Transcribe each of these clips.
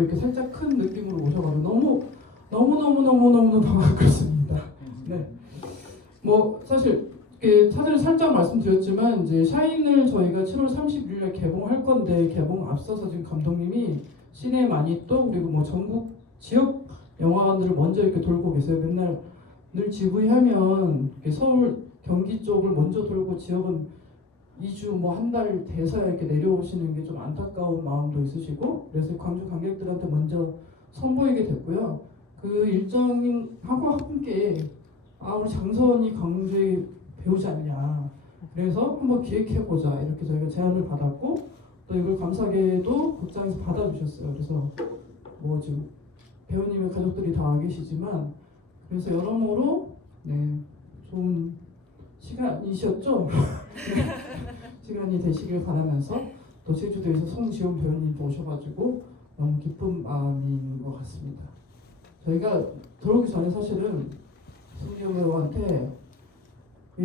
이렇게 살짝 큰 느낌으로 오셔가지고 너무 반갑습니다. 네. 뭐 사실 이렇게 사전에 살짝 말씀드렸지만 이제 샤인을 저희가 7월 31일에 개봉할 건데 개봉 앞서서 지금 감독님이 시내 많이 또 그리고 뭐 전국 지역 영화관들을 먼저 이렇게 돌고 계세요. 맨날 늘 GV 하면 이렇게 서울 경기 쪽을 먼저 돌고 지역은 2주 뭐 한 달 돼서야 이렇게 내려오시는 게 좀 안타까운 마음도 있으시고 그래서 광주 관객들한테 먼저 선보이게 됐고요. 그 일정하고 함께 우리 장선이 광주에 배우지 않냐 그래서 한번 기획해보자 이렇게 저희가 제안을 받았고 또 이걸 감사하게도 극장에서 받아주셨어요. 그래서 뭐 지금 배우님의 가족들이 다 계시지만 그래서 여러모로 네, 좋은 시간이셨죠? 시간이 되시길 바라면서 또 제주도에서 송지훈 배우님도 오셔가지고 너무 기쁜 마음인 것 같습니다. 저희가 들어오기 전에 사실은 송지훈 배우한테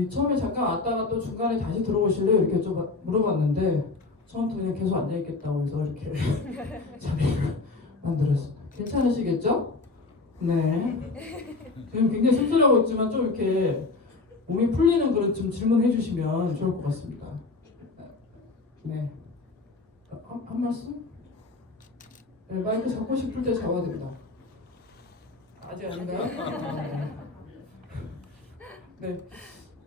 처음에 잠깐 왔다가 또 중간에 다시 들어오실래요? 이렇게 좀 물어봤는데 처음부터 그냥 계속 앉아있겠다고 해서 이렇게 자리를 만들었습니다. 괜찮으시겠죠? 네. 지금 굉장히 씁쓸하고 있지만 좀 이렇게 몸이 풀리는 그런 좀 질문해 주시면 좋을 것 같습니다. 네. 한 말씀? 네, 마이크 잡고 싶을 때 잡아야 됩니다. 아직 아닌가요? 네.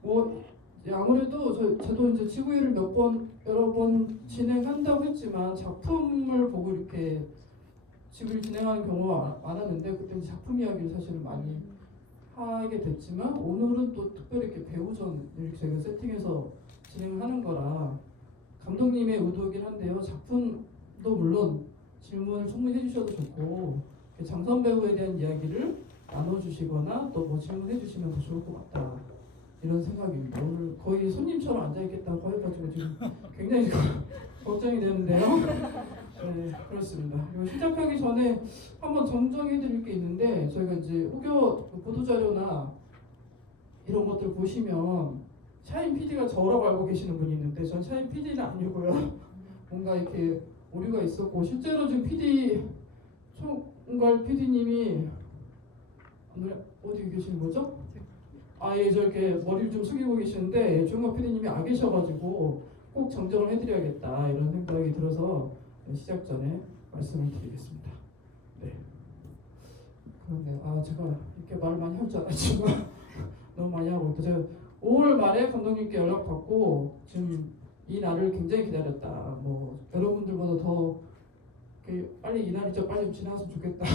뭐 아무래도 저도 이제 GV를 여러 번 진행한다고 했지만 작품을 보고 이렇게 GV를 진행하는 경우가 많았는데 그때 작품 이야기를 사실은 많이 하게 됐지만 오늘은 또 특별히 이렇게 배우전 이렇게 저희가 세팅해서 진행하는 거라 감독님의 의도이긴 한데요. 작품도 물론 질문을 충분히 해주셔도 좋고 장선 배우에 대한 이야기를 나눠주시거나 또 뭐 질문해 주시면 더 좋을 것 같다 이런 생각입니다. 오늘 거의 손님처럼 앉아있겠다고 해가지고 지금 굉장히 걱정이 되는데요. 네, 그렇습니다. 시작하기 전에 한번 정정해드릴 게 있는데 저희가 이제 혹여 보도자료나 이런 것들 보시면 샤인 PD가 저라고 알고 계시는 분이 있는데 전 샤인 PD는 아니고요. 뭔가 이렇게 오류가 있었고 실제로 지금 PD 총괄 PD님이 어디 계시는 거죠? 예, 저렇게 머리를 좀 숙이고 계시는데 총괄 PD님이 안 계셔가지고 꼭 정정을 해드려야겠다 이런 생각이 들어서 시작 전에 말씀을 드리겠습니다. 네. 그런데 제가 이렇게 말을 많이 할 줄 알았지만 너무 많이 하고 있다. 제가 5월 말에 감독님께 연락 받고 지금 이 날을 굉장히 기다렸다. 뭐 여러분들보다 더 빨리 이 날이 빨리 좀 지나갔으면 좋겠다.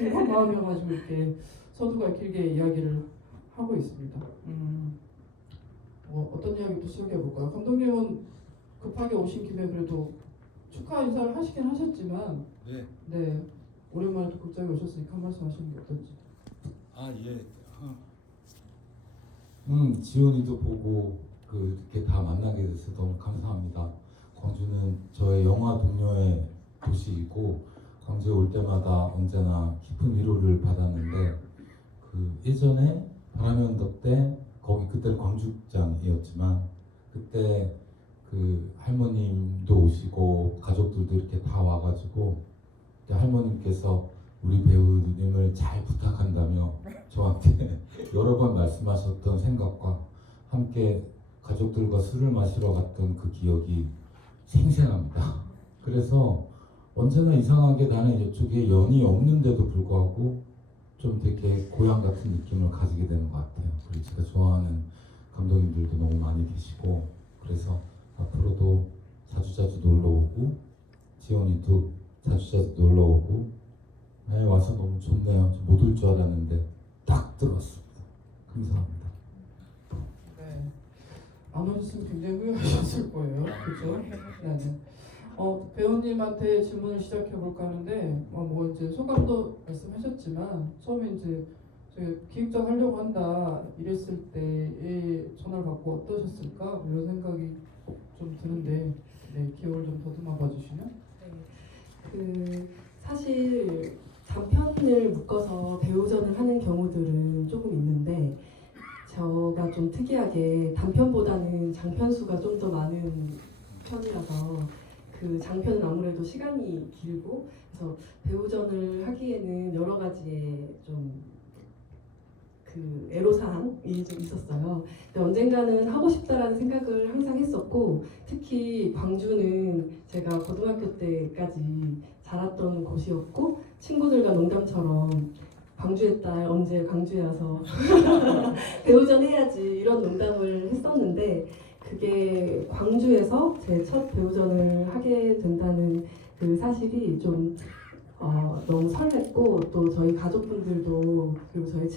이런 마음이어가지고 이렇게 서두가 길게 이야기를 하고 있습니다. 어떤 이야기부터 시작해 볼까요? 감독님은 급하게 오신 김에 그래도 축하 인사를 하시긴 하셨지만 네 오랜만에 또 극장에 오셨으니까 한 말씀 하시는 게 어떤지. 지훈이도 보고 이렇게 다 만나게 돼서 너무 감사합니다. 광주는 저의 영화 동료의 도시이고 광주에 올 때마다 언제나 깊은 위로를 받았는데 예전에 바람의 언덕 때 거기 그때는 광주극장이었지만 그때 할머님도 오시고 가족들도 이렇게 다 와가지고 할머님께서 우리 배우님을 잘 부탁한다며 저한테 여러 번 말씀하셨던 생각과 함께 가족들과 술을 마시러 갔던 그 기억이 생생합니다. 그래서 언제나 이상하게 나는 이쪽에 연이 없는데도 불구하고 좀 되게 고향 같은 느낌을 가지게 되는 것 같아요. 그리고 제가 좋아하는 감독님들도 너무 많이 계시고 그래서 앞으로도 자주자주 놀러오고 지원이도 자주자주 놀러오고 와서 너무 좋네요. 못 올 줄 알았는데 딱 들어왔습니다. 감사합니다. 네. 안 오셨으면 굉장히 후회하셨을 거예요. 그렇죠? 네. 배우님한테 질문을 시작해 볼까 하는데 뭐 이제 소감도 말씀하셨지만 처음에 이제 저희 기획전 하려고 한다 이랬을 때의 전화를 받고 어떠셨을까 이런 생각이 좀 드는데 기억을 좀 더듬어 봐주시면. 사실 단편을 묶어서 배우전을 하는 경우들은 조금 있는데 저가 좀 특이하게 단편보다는 장편 수가 좀 더 많은 편이라서 그 장편은 아무래도 시간이 길고 그래서 배우전을 하기에는 여러 가지의 좀 그 애로사항이 좀 있었어요. 근데 언젠가는 하고 싶다라는 생각을 항상 했었고 특히 광주는 제가 고등학교 때까지 자랐던 곳이었고 친구들과 농담처럼 광주의 딸 언제 광주에 와서 배우전 해야지 이런 농담을 했었는데 그게 광주에서 제 첫 배우전을 하게 된다는 그 사실이 좀 너무 설렜고 또 저희 가족분들도 그리고 저희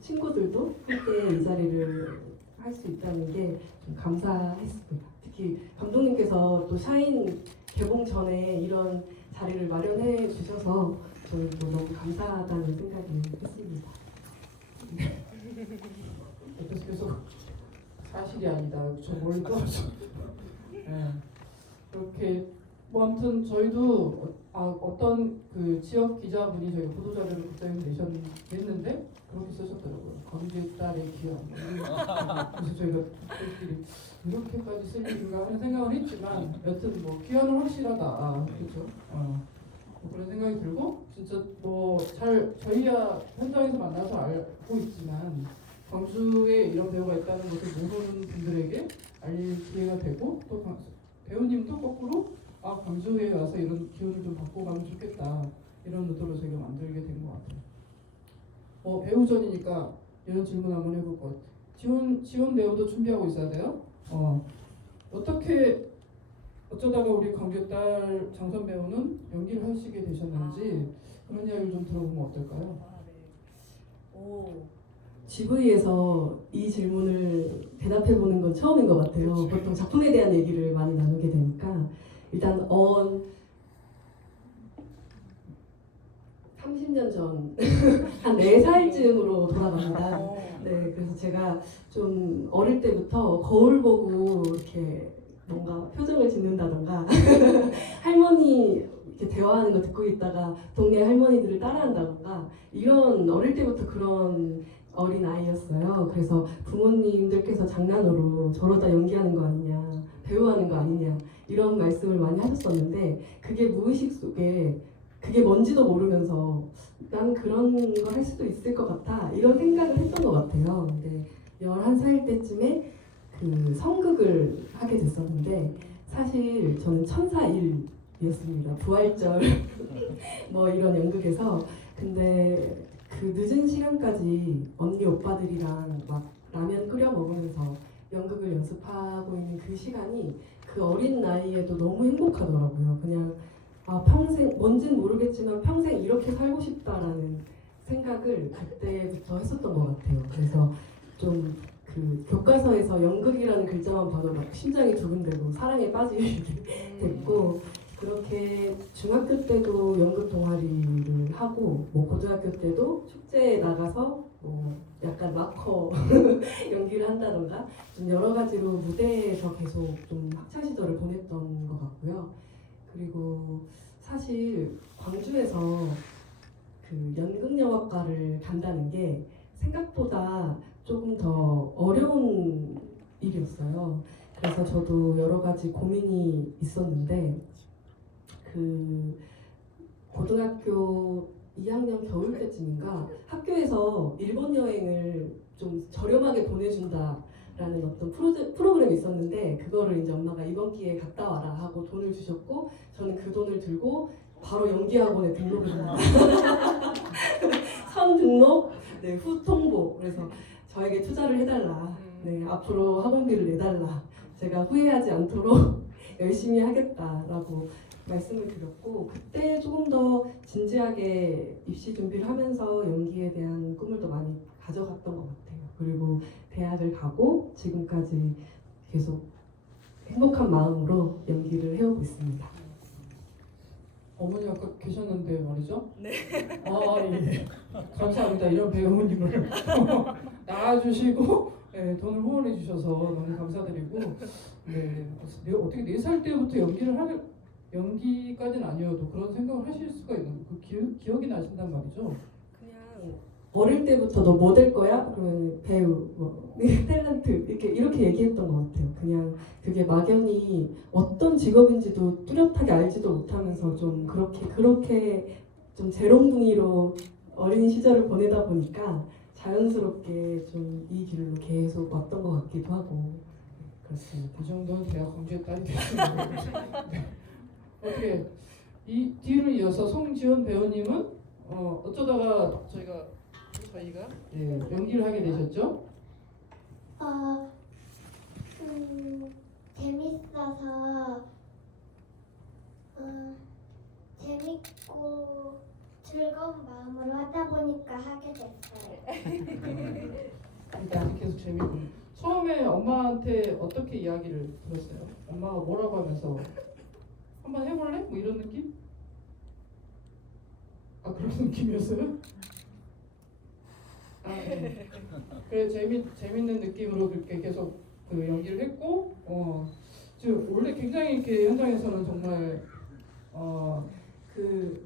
친구들도 함께 이 자리를 할 수 있다는 게 좀 감사했습니다. 특히 감독님께서 또 샤인 개봉 전에 이런 자리를 마련해 주셔서 저는 또 너무 감사하다는 생각이 했습니다. 옆에서 계속 사실이 아니다. 저 멀리 떨어져. 네. 그렇게 뭐 아무튼 저희도 어떤 그 지역 기자분이 저희 보도 자료를 그때 내셨는데 그렇게 쓰셨더라고요. 광주의 딸의 귀환. 그래서 저희가 저희끼리 이렇게까지 쓸 일인가 하는 생각을 했지만 여튼 뭐 귀환은 확실하다. 그렇죠. 뭐 그런 생각이 들고 진짜 뭐 잘 저희야 현장에서 만나서 알고 있지만 광주에 이런 배우가 있다는 것을 모르는 분들에게 알릴 기회가 되고 또 배우님도 거꾸로 광주에 와서 이런 기운을 좀 받고 가면 좋겠다 이런 의도로 저희가 만들게 된 것 같아요. 배우전이니까 이런 질문 한번 해볼 것 같아요. 지원 배우도 준비하고 있어야 돼요. 어떻게 어쩌다가 우리 광주 딸 장선 배우는 연기를 하시게 되셨는지 그런 이야기를 좀 들어보면 어떨까요? GV에서 이 질문을 대답해보는 건 처음인 것 같아요. 보통 작품에 대한 얘기를 많이 나누게 되니까 일단 30년 전 한 4살쯤으로 돌아갑니다. 네, 그래서 제가 좀 어릴 때부터 거울 보고 이렇게 뭔가 표정을 짓는다던가 할머니 이렇게 대화하는 거 듣고 있다가 동네 할머니들을 따라한다던가 이런 어릴 때부터 그런 어린 아이였어요. 그래서 부모님들께서 장난으로 저러다 연기하는 거 아니냐, 배우하는 거 아니냐 이런 말씀을 많이 하셨었는데 그게 무의식 속에 그게 뭔지도 모르면서 난 그런 걸 할 수도 있을 것 같아 이런 생각을 했던 것 같아요. 근데 11살 때쯤에 그 성극을 하게 됐었는데 사실 저는 천사일이었습니다. 부활절 뭐 이런 연극에서 근데 그 늦은 시간까지 언니 오빠들이랑 막 라면 끓여 먹으면서 연극을 연습하고 있는 그 시간이 그 어린 나이에도 너무 행복하더라고요. 그냥 평생 뭔진 모르겠지만 평생 이렇게 살고 싶다라는 생각을 그때부터 했었던 것 같아요. 그래서 좀 그 교과서에서 연극이라는 글자만 봐도 막 심장이 두근대고 사랑에 빠지게 됐고 그렇게 중학교 때도 연극 동아리를 하고 뭐 고등학교 때도 축제에 나가서 뭐 약간 마커 연기를 한다던가 좀 여러 가지로 무대에서 계속 좀 학창 시절을 보냈던 것 같고요. 그리고 사실 광주에서 그 연극영화과를 간다는 게 생각보다 조금 더 어려운 일이었어요. 그래서 저도 여러 가지 고민이 있었는데 그 고등학교 2학년 겨울 때쯤인가 학교에서 일본 여행을 좀 저렴하게 보내준다라는 어떤 프로그램이 있었는데 그거를 이제 엄마가 이번 기회에 갔다 와라 하고 돈을 주셨고 저는 그 돈을 들고 바로 연기학원에 등록을 했어요. 선 등록, 네, 후 통보. 그래서 저에게 투자를 해달라. 네, 앞으로 학원비를 내달라. 제가 후회하지 않도록 열심히 하겠다라고 말씀을 드렸고 그때 조금 더 진지하게 입시 준비를 하면서 연기에 대한 꿈을 더 많이 가져갔던 것 같아요. 그리고 대학을 가고 지금까지 계속 행복한 마음으로 연기를 해오고 있습니다. 어머니 아까 계셨는데 말이죠? 네. 예. 감사합니다. 이런 배우님을 낳아주시고 네, 돈을 후원해 주셔서 너무 감사드리고 네, 어떻게 4살 때부터 연기까지는 아니어도 그런 생각을 하실 수가 있는 그 기억이 나신단 말이죠? 그냥 어릴 때부터 너 뭐 될 거야? 그러면 배우, 뭐 탤런트 이렇게 얘기했던 것 같아요. 그냥 그게 막연히 어떤 직업인지도 뚜렷하게 알지도 못하면서 좀 그렇게 좀 재롱둥이로 어린 시절을 보내다 보니까 자연스럽게 좀 이 길로 계속 왔던 것 같기도 하고 그렇습니다. 이 정도는 대학 공주의 딸이 됐습니다. 네. 어떻게 이 뒤를 이어서 송지원 배우님은 어쩌다가 저희가 예, 연기를 하게 되셨죠? 재밌어서 재밌고 즐거운 마음으로 하다 보니까 하게 됐어요. 이렇게 아직 계속 재밌고 처음에 엄마한테 어떻게 이야기를 들었어요? 엄마가 뭐라고 하면서 한번 해볼래? 뭐 이런 느낌? 아 그런 느낌이었어요? 아 네. 그래 재밌는 느낌으로 그렇게 계속 그 연기를 했고 지금 원래 굉장히 이렇게 현장에서는 정말 그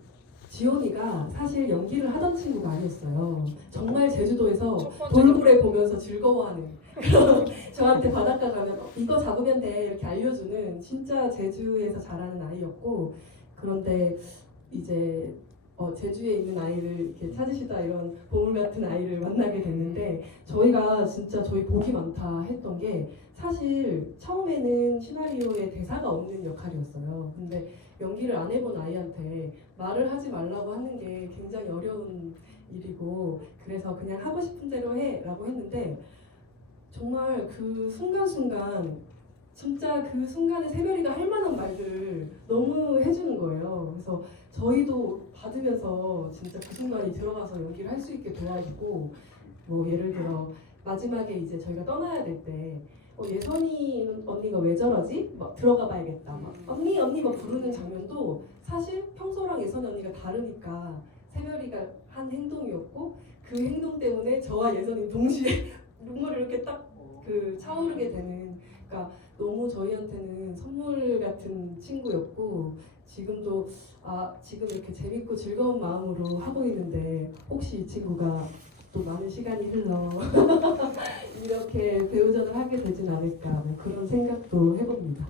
지온이가 사실 연기를 하던 친구가 아니었어요. 정말 제주도에서 돌고래 보면서 즐거워하는 저한테 바닷가 가면 이거 잡으면 돼 이렇게 알려주는 진짜 제주에서 자라는 아이였고 그런데 이제 제주에 있는 아이를 이렇게 찾으시다 이런 보물 같은 아이를 만나게 됐는데 저희가 진짜 저희 복이 많다 했던 게 사실 처음에는 시나리오에 대사가 없는 역할이었어요. 근데 연기를 안 해본 아이한테 말을 하지 말라고 하는 게 굉장히 어려운 일이고 그래서 그냥 하고 싶은 대로 해라고 했는데 정말 그 순간순간 진짜 그 순간에 새별이가 할 만한 말들을 너무 해주는 거예요. 그래서 저희도 받으면서 진짜 그 순간이 들어가서 연기를 할 수 있게 도와주고 뭐 예를 들어 마지막에 이제 저희가 떠나야 될 때 예선이 언니가 왜 저러지? 막 들어가 봐야겠다. 막 언니 막 부르는 장면도 사실 평소랑 예선 언니가 다르니까 새별이가 한 행동이었고 그 행동 때문에 저와 예선이 동시에 눈물이 이렇게 딱 그 차오르게 되는 그러니까 너무 저희한테는 선물 같은 친구였고 지금도 지금 이렇게 재밌고 즐거운 마음으로 하고 있는데 혹시 이 친구가 또 많은 시간이 흘러 이렇게 배우전을 하게 되진 않을까 뭐 그런 생각도 해봅니다.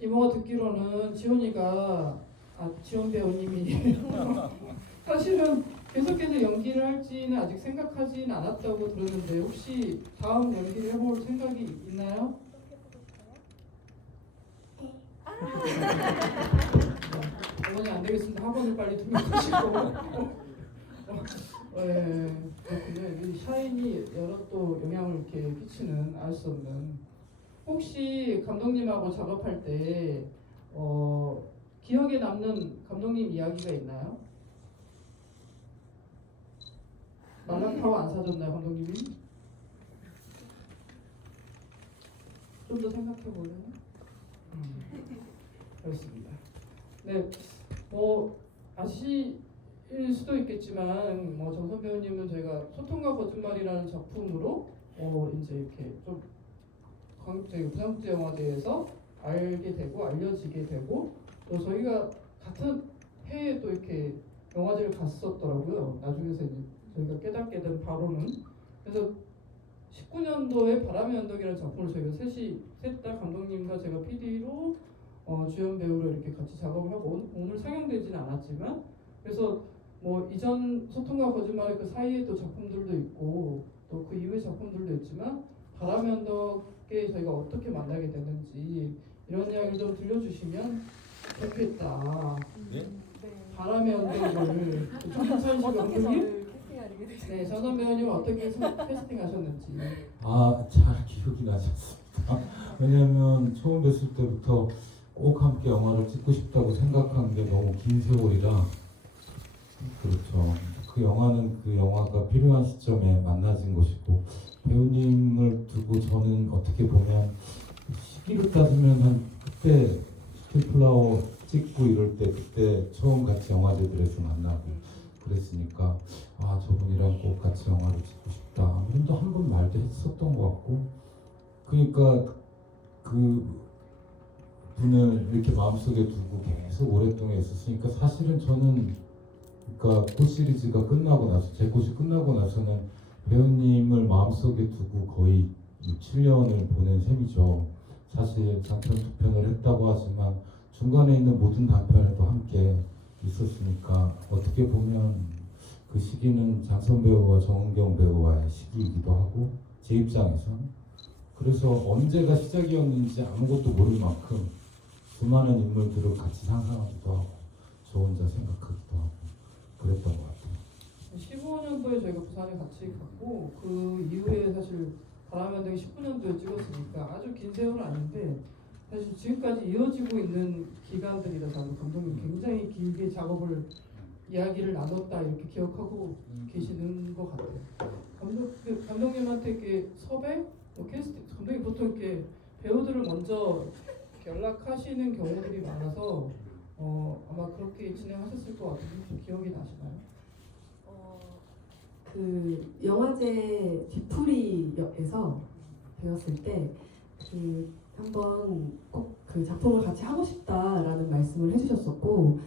이모가 듣기로는 지원이가 지원 배우님이 사실은 계속해서 연기를 할지는 아직 생각하진 않았다고 들었는데 혹시 다음 연기를 해볼 생각이 있나요? 어머니 안 되겠습니다. 학원을 빨리 등록하시고. 네, 그렇군요. 이 샤인이 여러 또 영향을 이렇게 끼치는 알 수 없는. 혹시 감독님하고 작업할 때 기억에 남는 감독님 이야기가 있나요? 말랑타워 안 사줬나요, 감독님이? 좀 더 생각해 볼래요? 그렇습니다. 네, 아실 수도 있겠지만, 정선 배우님은 저희가 소통과 거짓말이라는 작품으로 이제 이렇게 좀 저희 부산국제영화제에서 알게 되고 알려지게 되고 또 저희가 같은 해에 또 이렇게 영화제를 갔었더라고요. 나중에서 이제 저희가 깨닫게 된 바로는 그래서 19년도에 바람의 언덕이라는 작품을 저희가 셋 다 감독님과 제가 PD로 주연 배우로 이렇게 같이 작업을 하고 오늘 상영되지는 않았지만 그래서 뭐 이전 소통과 거짓말의 그 사이에 또 작품들도 있고 또 그 이후의 작품들도 있지만 바람의 언덕에 저희가 어떻게 만나게 됐는지 이런 이야기를 좀 들려주시면 좋겠다. 네? 바람의 언덕을 전찬 씨 감독님, 네 전선 배우님 어떻게 캐스팅하셨는지. 잘 기억이 나지 않습니다. 왜냐하면 처음 뵀을 때부터 꼭 함께 영화를 찍고 싶다고 생각한 게 너무 긴 세월이라 그렇죠. 그 영화는 그 영화가 필요한 시점에 만나진 것이고 배우님을 두고 저는 어떻게 보면 시기를 따지면 한 그때 스틸플라워 찍고 이럴 때 그때 처음 같이 영화제들에서 만나고 그랬으니까 저분이랑 꼭 같이 영화를 찍고 싶다 아무래도 한 번 말도 했었던 것 같고 그러니까 그 분을 이렇게 마음속에 두고 계속 오랫동안 있었으니까 사실은 저는 그러니까 꽃 시리즈가 끝나고 나서 제 꽃이 끝나고 나서는 배우님을 마음속에 두고 거의 6, 7년을 보낸 셈이죠. 사실 장편 2편을 했다고 하지만 중간에 있는 모든 단편에도 함께 있었으니까 어떻게 보면 그 시기는 장선 배우와 정은경 배우와의 시기이기도 하고 제 입장에서는 그래서 언제가 시작이었는지 아무것도 모를 만큼 수많은 인물들을 같이 상상하기도 하고 저 혼자 생각하기도 하고 그랬던 것 같아요. 15년도에 저희가 부산에 같이 갔고 그 이후에 사실 바람의 언덕이 19년도에 찍었으니까 아주 긴 세월은 아닌데 사실 지금까지 이어지고 있는 기간들이라서 아마 감독님 굉장히 길게 작업을 이야기를 나눴다 이렇게 기억하고 계시는 것 같아요. 감독님한테 이렇게 섭외, 뭐 캐스팅, 감독님 보통 이렇게 배우들을 먼저 연락하시는 경우들이 많아서 아마 그렇게 진행하셨을 것 같은데 좀 기억이 나시나요? 그 영화제 뒤풀이에서 배웠을 때 그 한번 꼭 그 작품을 같이 하고 싶다라는 말씀을 해주셨었고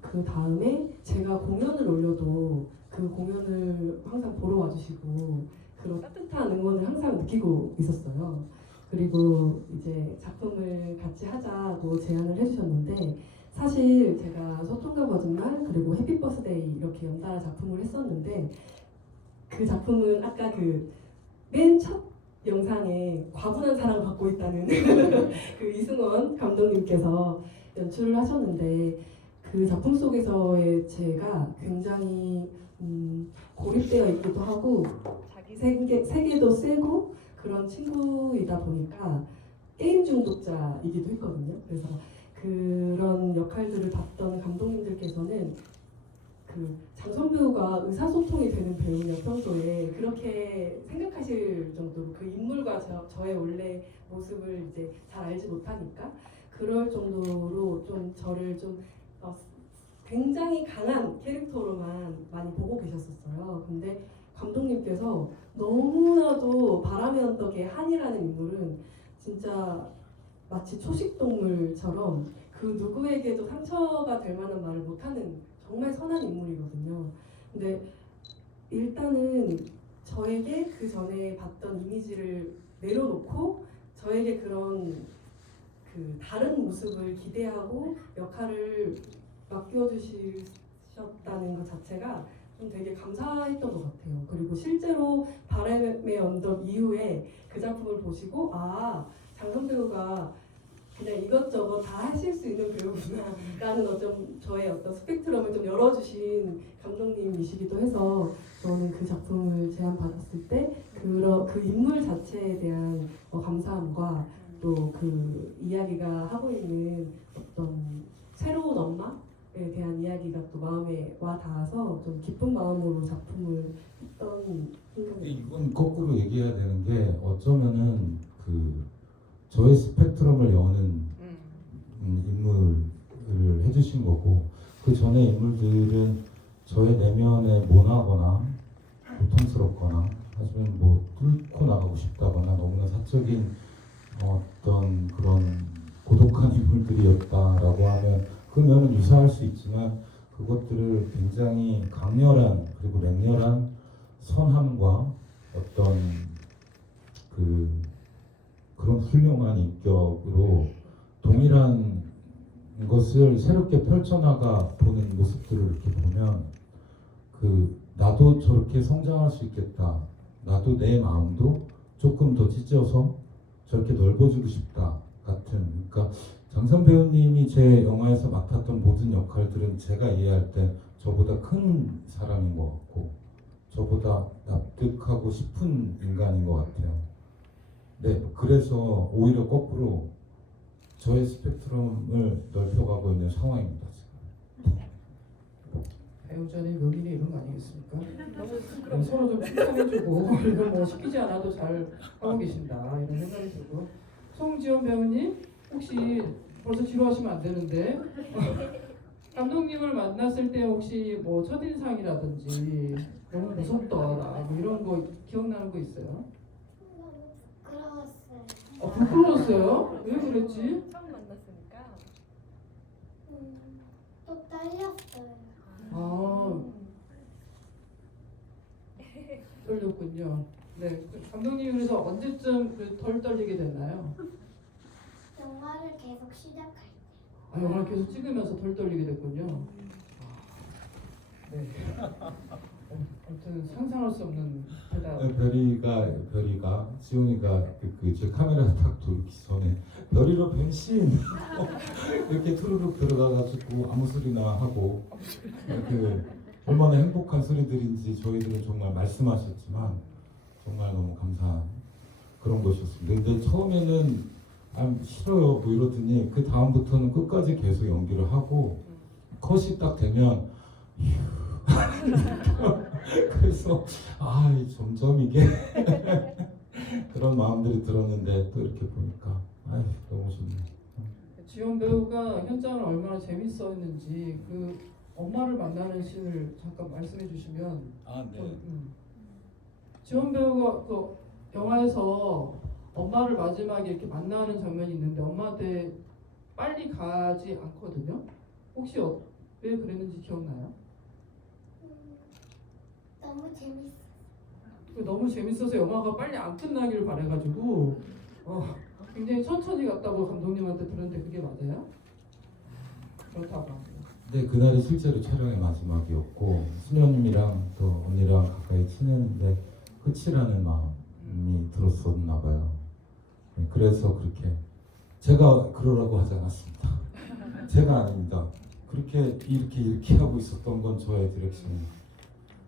그 다음에 제가 공연을 올려도 그 공연을 항상 보러 와주시고 그런 따뜻한 응원을 항상 느끼고 있었어요. 그리고 이제 작품을 같이 하자고 제안을 해주셨는데 사실 제가 소통과 거짓말 그리고 해피 버스데이 이렇게 연달아 작품을 했었는데 그 작품은 아까 그 맨 첫 영상에 과분한 사랑을 받고 있다는 그 이승원 감독님께서 연출을 하셨는데 그 작품 속에서의 제가 굉장히 고립되어 있기도 하고 자기 세계도 세고 그런 친구이다 보니까 게임 중독자이기도 했거든요. 그래서 그런 역할들을 봤던 감독님들께서는 그 장선 배우가 의사소통이 되는 배우냐 평소에 그렇게 생각하실 정도로 그 인물과 저의 원래 모습을 이제 잘 알지 못하니까 그럴 정도로 좀 저를 좀 굉장히 강한 캐릭터로만 많이 보고 계셨었어요. 근데 감독님께서 너무나도 바람의 언덕의 한이라는 인물은 진짜 마치 초식동물처럼 그 누구에게도 상처가 될 만한 말을 못하는 정말 선한 인물이거든요. 근데 일단은 저에게 그 전에 봤던 이미지를 내려놓고 저에게 그런 그 다른 모습을 기대하고 역할을 맡겨주셨다는 것 자체가 좀 되게 감사했던 것 같아요. 그리고 실제로 바람의 언덕 이후에 그 작품을 보시고 아 장선 배우가 그냥 이것저것 다 하실 수 있는 배우구나라는 어떤 저의 어떤 스펙트럼을 좀 열어주신 감독님이시기도 해서 저는 그 작품을 제안받았을 때 그 인물 자체에 대한 감사함과 또 그 이야기가 하고 있는 어떤 새로운 엄마에 대한 이야기가 또 마음에 와 닿아서 좀 기쁜 마음으로 작품을 했던 생각이 이건 거꾸로 얘기해야 되는 게 어쩌면은 그 저의 스펙트럼을 여는 인물을 해주신 거고 그 전에 인물들은 저의 내면에 모나거나 고통스럽거나 하지만 뭐 뚫고 나가고 싶다거나 너무나 사적인 어떤 그런 고독한 인물들이었다라고 하면 그 면은 유사할 수 있지만 그것들을 굉장히 강렬한 그리고 맹렬한 선함과 어떤 그런 훌륭한 인격으로 동일한 것을 새롭게 펼쳐나가 보는 모습들을 이렇게 보면 나도 저렇게 성장할 수 있겠다. 나도 내 마음도 조금 더 찢어서 저렇게 넓어지고 싶다 같은. 그러니까 장선 배우님이 제 영화에서 맡았던 모든 역할들은 제가 이해할 때 저보다 큰 사람인 것 같고 저보다 납득하고 싶은 인간인 것 같아요. 네, 그래서 오히려 거꾸로 저의 스펙트럼을 넓혀가고 있는 상황입니다. 지금. 배우자의 묘기는 이런 거 아니겠습니까? 서로 좀 칭찬해주고 이걸 뭐 시키지 않아도 잘 하고 계신다 이런 생각이 들고 송지연 배우님 혹시 벌써 지루하시면 안 되는데 감독님을 만났을 때 혹시 뭐 첫인상이라든지 너무 무섭더라 뭐 이런 거 기억나는 거 있어요? 너무 부끄러웠어요. 부끄러웠어요? 왜 그랬지? 처음 만났으니까. 또 떨렸어요. 아 떨렸군요. 네, 감독님이 그래서 언제쯤 덜 떨리게 됐나요? 영화를 계속 시작할 때. 아, 영화를 계속 찍으면서 덜 떨리게 됐군요. 네. 아무튼 상상할 수 없는 대답. 별이가 지훈이가 저 카메라 딱 돌기 전에 별이로 변신 이렇게 투르륵 들어가가지고 아무 소리나 하고 얼마나 행복한 소리들인지 저희들은 정말 말씀하셨지만 정말 너무 감사한 그런 것이었습니다. 근데 처음에는 싫어요 뭐 이러더니 그 다음부터는 끝까지 계속 연기를 하고 컷이 딱 되면 그래서 점점 이게 그런 마음들이 들었는데 또 이렇게 보니까 너무 좋네요. 지원 배우가 현장을 얼마나 재밌어했는지 그 엄마를 만나는 씬을 잠깐 말씀해 주시면. 지원 배우가 그 영화에서 엄마를 마지막에 이렇게 만나는 장면이 있는데 엄마한테 빨리 가지 않거든요. 혹시 왜 그랬는지 기억나요? 너무 재밌어. 너무 재밌어서 영화가 빨리 안 끝나기를 바래가지고 굉장히 천천히 갔다고 감독님한테 들었는데 그게 맞아요? 그렇다고 합니다. 네, 그날이 실제로 촬영의 마지막이었고 수녀님이랑 또 언니랑 가까이 지내는데 끝이라는 마음이 들었었나 봐요. 네, 그래서 그렇게 제가 그러라고 하지 않았습니다. 제가 아닙니다. 그렇게 이렇게 하고 있었던 건 저의 디렉션입니다.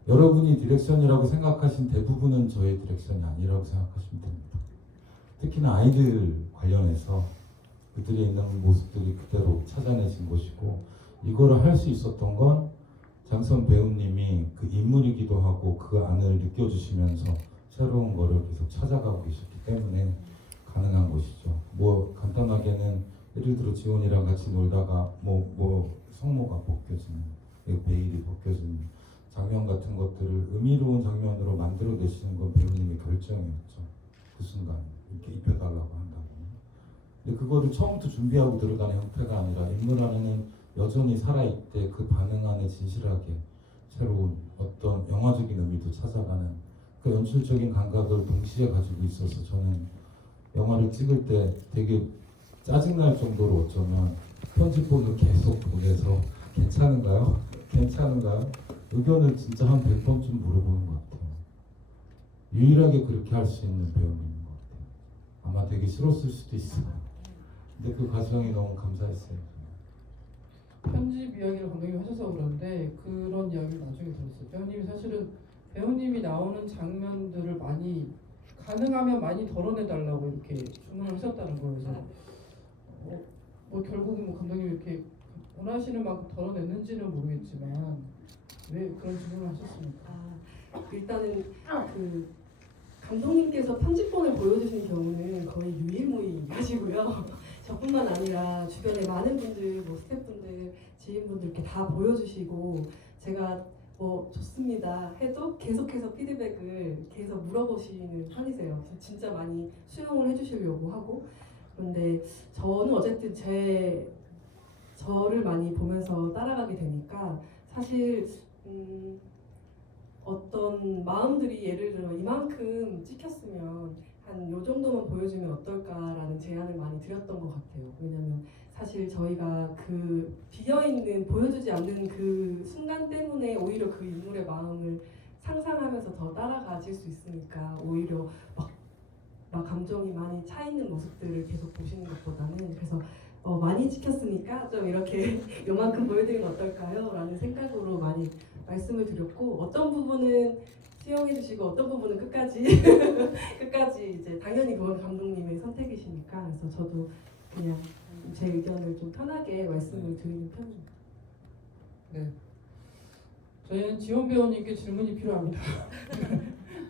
여러분이 디렉션이라고 생각하신 대부분은 저의 디렉션이 아니라고 생각하시면 됩니다. 특히나 아이들 관련해서 그들이 있는 모습들이 그대로 찾아내신 것이고 이거를 할 수 있었던 건 장선 배우님이 그 인물이기도 하고 그 안을 느껴주시면서 새로운 거를 계속 찾아가고 계셨기 때문에 가능한 것이죠. 뭐 간단하게는 예를 들어 지원이랑 같이 놀다가 뭐 성모가 벗겨지는 베일이 벗겨지는 장면 같은 것들을 의미로운 장면으로 만들어내시는 건 배우님의 결정이었죠. 그 순간 이렇게 입혀달라고 한다고. 근데 그거를 처음부터 준비하고 들어가는 형태가 아니라 인물 안에는 여전히 살아있대 그 반응 안에 진실하게 새로운 어떤 영화적인 의미도 찾아가는 그 연출적인 감각을 동시에 가지고 있어서 저는 영화를 찍을 때 되게 짜증날 정도로 어쩌면 편집본을 계속 보내서 괜찮은가요? 의견을 진짜 한 100번쯤 물어보는 것 같아요. 유일하게 그렇게 할 수 있는 배우님인 것 같아요. 아마 되게 싫었을 수도 있어요. 근데 그 과정이 너무 감사했어요. 편집 이야기를 감독님이 하셔서 그런데 그런 이야기를 나중에 들었어요. 배우님이 사실은 배우님이 나오는 장면들을 가능하면 많이 덜어내달라고 이렇게 주문을 하셨다는 거예요. 그래서 뭐 결국은 감독님이 이렇게 원하시는 만큼 덜어냈는지는 모르겠지만 왜 그런 주문을 하셨습니까? 일단은 그 감독님께서 편집본을 보여주신 경우는 거의 유일무이하시고요. 저뿐만 아니라 주변에 많은 분들, 뭐 스태프분들, 지인분들 이렇게 다 보여주시고 제가 뭐 좋습니다 해도 계속해서 피드백을 계속 물어보시는 편이세요. 그래서 진짜 많이 수용을 해주시려고 하고 그런데 저는 어쨌든 저를 많이 보면서 따라가게 되니까 사실 어떤 마음들이 예를 들어 이만큼 찍혔으면 한 요 정도만 보여주면 어떨까라는 제안을 많이 드렸던 것 같아요. 왜냐면 사실 저희가 그 비어있는 보여주지 않는 그 순간 때문에 오히려 그 인물의 마음을 상상하면서 더 따라가질 수 있으니까 오히려 막 감정이 많이 차 있는 모습들을 계속 보시는 것보다는 그래서 많이 찍혔으니까 좀 이렇게 요만큼 보여드리면 어떨까요? 라는 생각으로 많이 말씀을 드렸고 어떤 부분은 수용해 주시고 어떤 부분은 끝까지 이제 당연히 그건 감독님의 선택이시니까 그래서 저도 그냥 제 의견을 좀 편하게 말씀을 드리는 편입니다. 네. 저희는 지원 배우님께 질문이 필요합니다.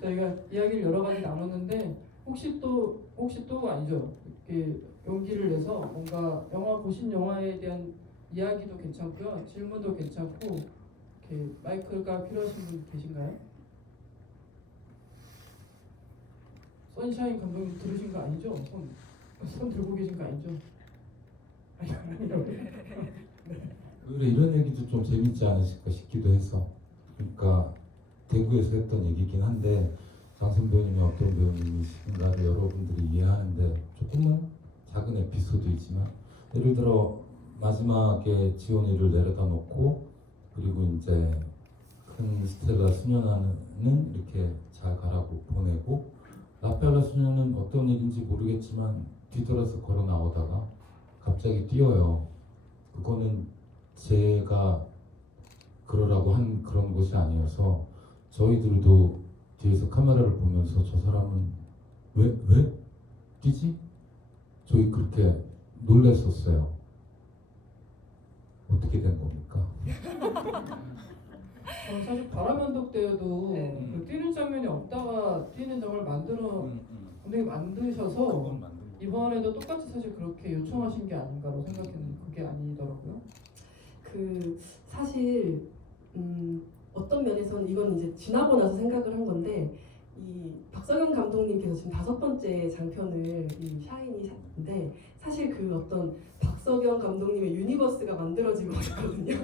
저희가 이야기를 여러 가지 나눴는데 혹시 또 아니죠. 이렇게 용기를 내서 뭔가 영화 보신 영화에 대한 이야기도 괜찮고요. 질문도 괜찮고 이렇게 마이크가 필요하신 분 계신가요? 선샤인 감독님 들으신 거 아니죠? 손 들고 계신 거 아니죠? 아니요. 오히려 이런 얘기도 좀 재밌지 않으실까 싶기도 해서 그러니까 대구에서 했던 얘기긴 한데 장선 배우님이 어떤 배우님이신가를 여러분들이 이해하는데 조금은 작은 에피소드이지만 예를 들어 마지막에 지원이를 내려다 놓고 그리고 이제 큰 스텔라 수녀나는 이렇게 잘 가라고 보내고 라펠라 수녀는 어떤 일인지 모르겠지만 뒤돌아서 걸어 나오다가 갑자기 뛰어요. 그거는 제가 그러라고 한 그런 것이 아니어서 저희들도 뒤에서 카메라를 보면서 저 사람은 왜 뛰지? 저희 그렇게 놀랬었어요. 어떻게 된 겁니까? 사실 바람연독 때에도 네. 그 뛰는 장면이 없다가 뛰는 장면을 감독이 만드셔서 그건 만든 거. 이번에도 똑같이 사실 그렇게 요청하신 게 아닌가로 생각했는데 그게 아니더라고요. 그 사실 어떤 면에서는 이건 이제 지나고 나서 생각을 한 건데 이 박석영 감독님께서 지금 5번째 장편을 이 샤이니 샀는데 사실 그 어떤 박석영 감독님의 유니버스가 만들어지고 있거든요.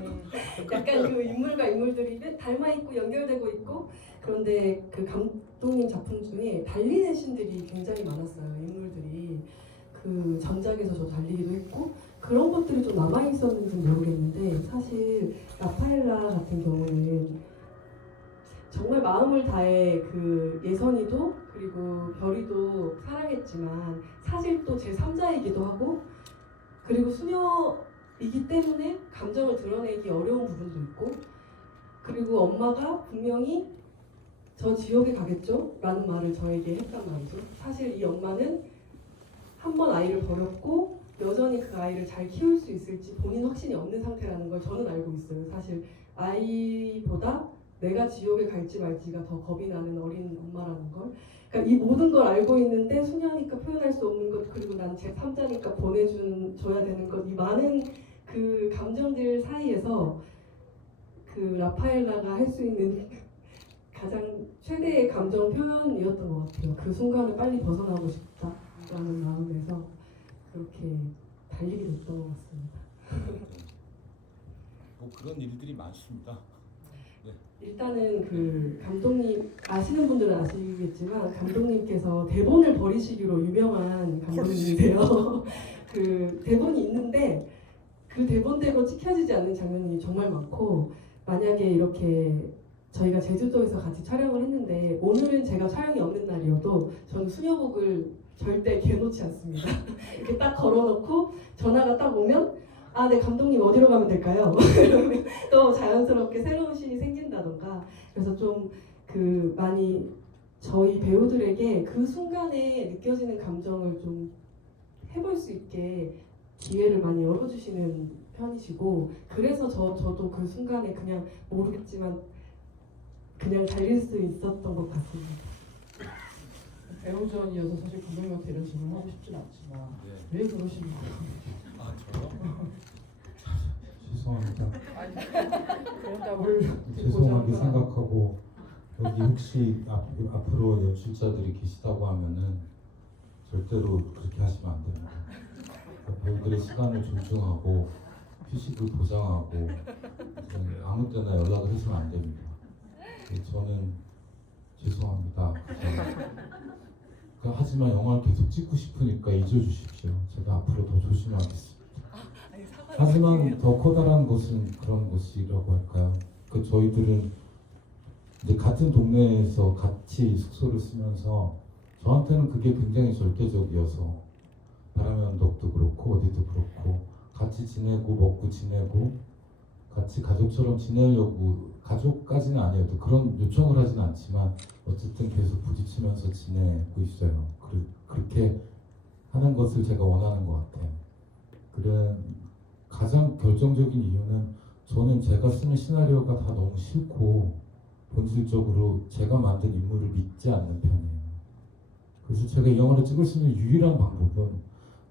약간 그 인물과 인물들이 닮아 있고 연결되고 있고 그런데 그 감독님 작품 중에 달리는 신들이 굉장히 많았어요. 인물들이 그 전작에서 저 달리기도 했고 그런 것들이 좀 남아 있었는지 모르겠는데 사실 라파엘라 같은 경우는 정말 마음을 다해 그 예선이도 그리고 별이도 사랑했지만 사실 또 제3자이기도 하고 그리고 수녀이기 때문에 감정을 드러내기 어려운 부분도 있고 그리고 엄마가 분명히 저 지옥에 가겠죠? 라는 말을 저에게 했단 말이죠. 사실 이 엄마는 한 번 아이를 버렸고 여전히 그 아이를 잘 키울 수 있을지 본인 확신이 없는 상태라는 걸 저는 알고 있어요. 사실 아이보다 내가 지옥에 갈지 말지가 더 겁이 나는 어린 엄마라는 걸. 그러니까 이 모든 걸 알고 있는데 수녀니까 표현할 수 없는 것 그리고 난 제3자니까 보내줘야 되는 것 이 많은 그 감정들 사이에서 그 라파엘라가 할 수 있는 가장 최대의 감정 표현이었던 것 같아요. 그 순간을 빨리 벗어나고 싶다라는 마음에서 그렇게 달리게 됐던 것 같습니다. 뭐 그런 일들이 많습니다. 일단은 그 감독님 아시는 분들은 아시겠지만 감독님께서 대본을 버리시기로 유명한 감독님이세요. 그 대본이 있는데 그 대본대로 찍혀지지 않는 장면이 정말 많고 만약에 이렇게 저희가 제주도에서 같이 촬영을 했는데 오늘은 제가 촬영이 없는 날이어도 저는 수녀복을 절대 개놓지 않습니다. 이렇게 딱 걸어놓고 전화가 딱 오면 아, 네 감독님 어디로 가면 될까요? 이러면 또 자연스럽게 새로운 씬이 생긴다던가 그래서 좀 그 많이 저희 배우들에게 그 순간에 느껴지는 감정을 좀 해볼 수 있게 기회를 많이 열어주시는 편이시고 그래서 저도 그 순간에 그냥 모르겠지만 그냥 달릴 수 있었던 것 같습니다. 배우전이어서 사실 감독님한테 이런 질문 하고 싶진 않지만 네. 왜 그러시는 거예요? 아 저요? 죄송합니다. 아니 그런 답을 죄송하게 생각하고 여기 혹시 앞으로 연출자들이 계시다고 하면은 절대로 그렇게 하시면 안 됩니다. 배우들의 시간을 존중하고 휴식을 보장하고 아무 때나 연락을 해서는 안 됩니다. 저는 죄송합니다. 하지만 영화를 계속 찍고 싶으니까 잊어주십시오. 제가 앞으로 더 조심하겠습니다. 하지만 더 커다란 것은 그런 것이라고 할까요? 저희들은 이제 같은 동네에서 같이 숙소를 쓰면서 저한테는 그게 굉장히 절대적이어서 바람의 언덕도 그렇고 어디도 그렇고 같이 지내고 먹고 지내고 같이 가족처럼 지내려고 가족까지는 아니어도 그런 요청을 하진 않지만 어쨌든 계속 부딪히면서 지내고 있어요. 그렇게 하는 것을 제가 원하는 것 같아요. 가장 결정적인 이유는 저는 제가 쓰는 시나리오가 다 너무 싫고 본질적으로 제가 만든 인물을 믿지 않는 편이에요. 그래서 제가 이 영화를 찍을 수 있는 유일한 방법은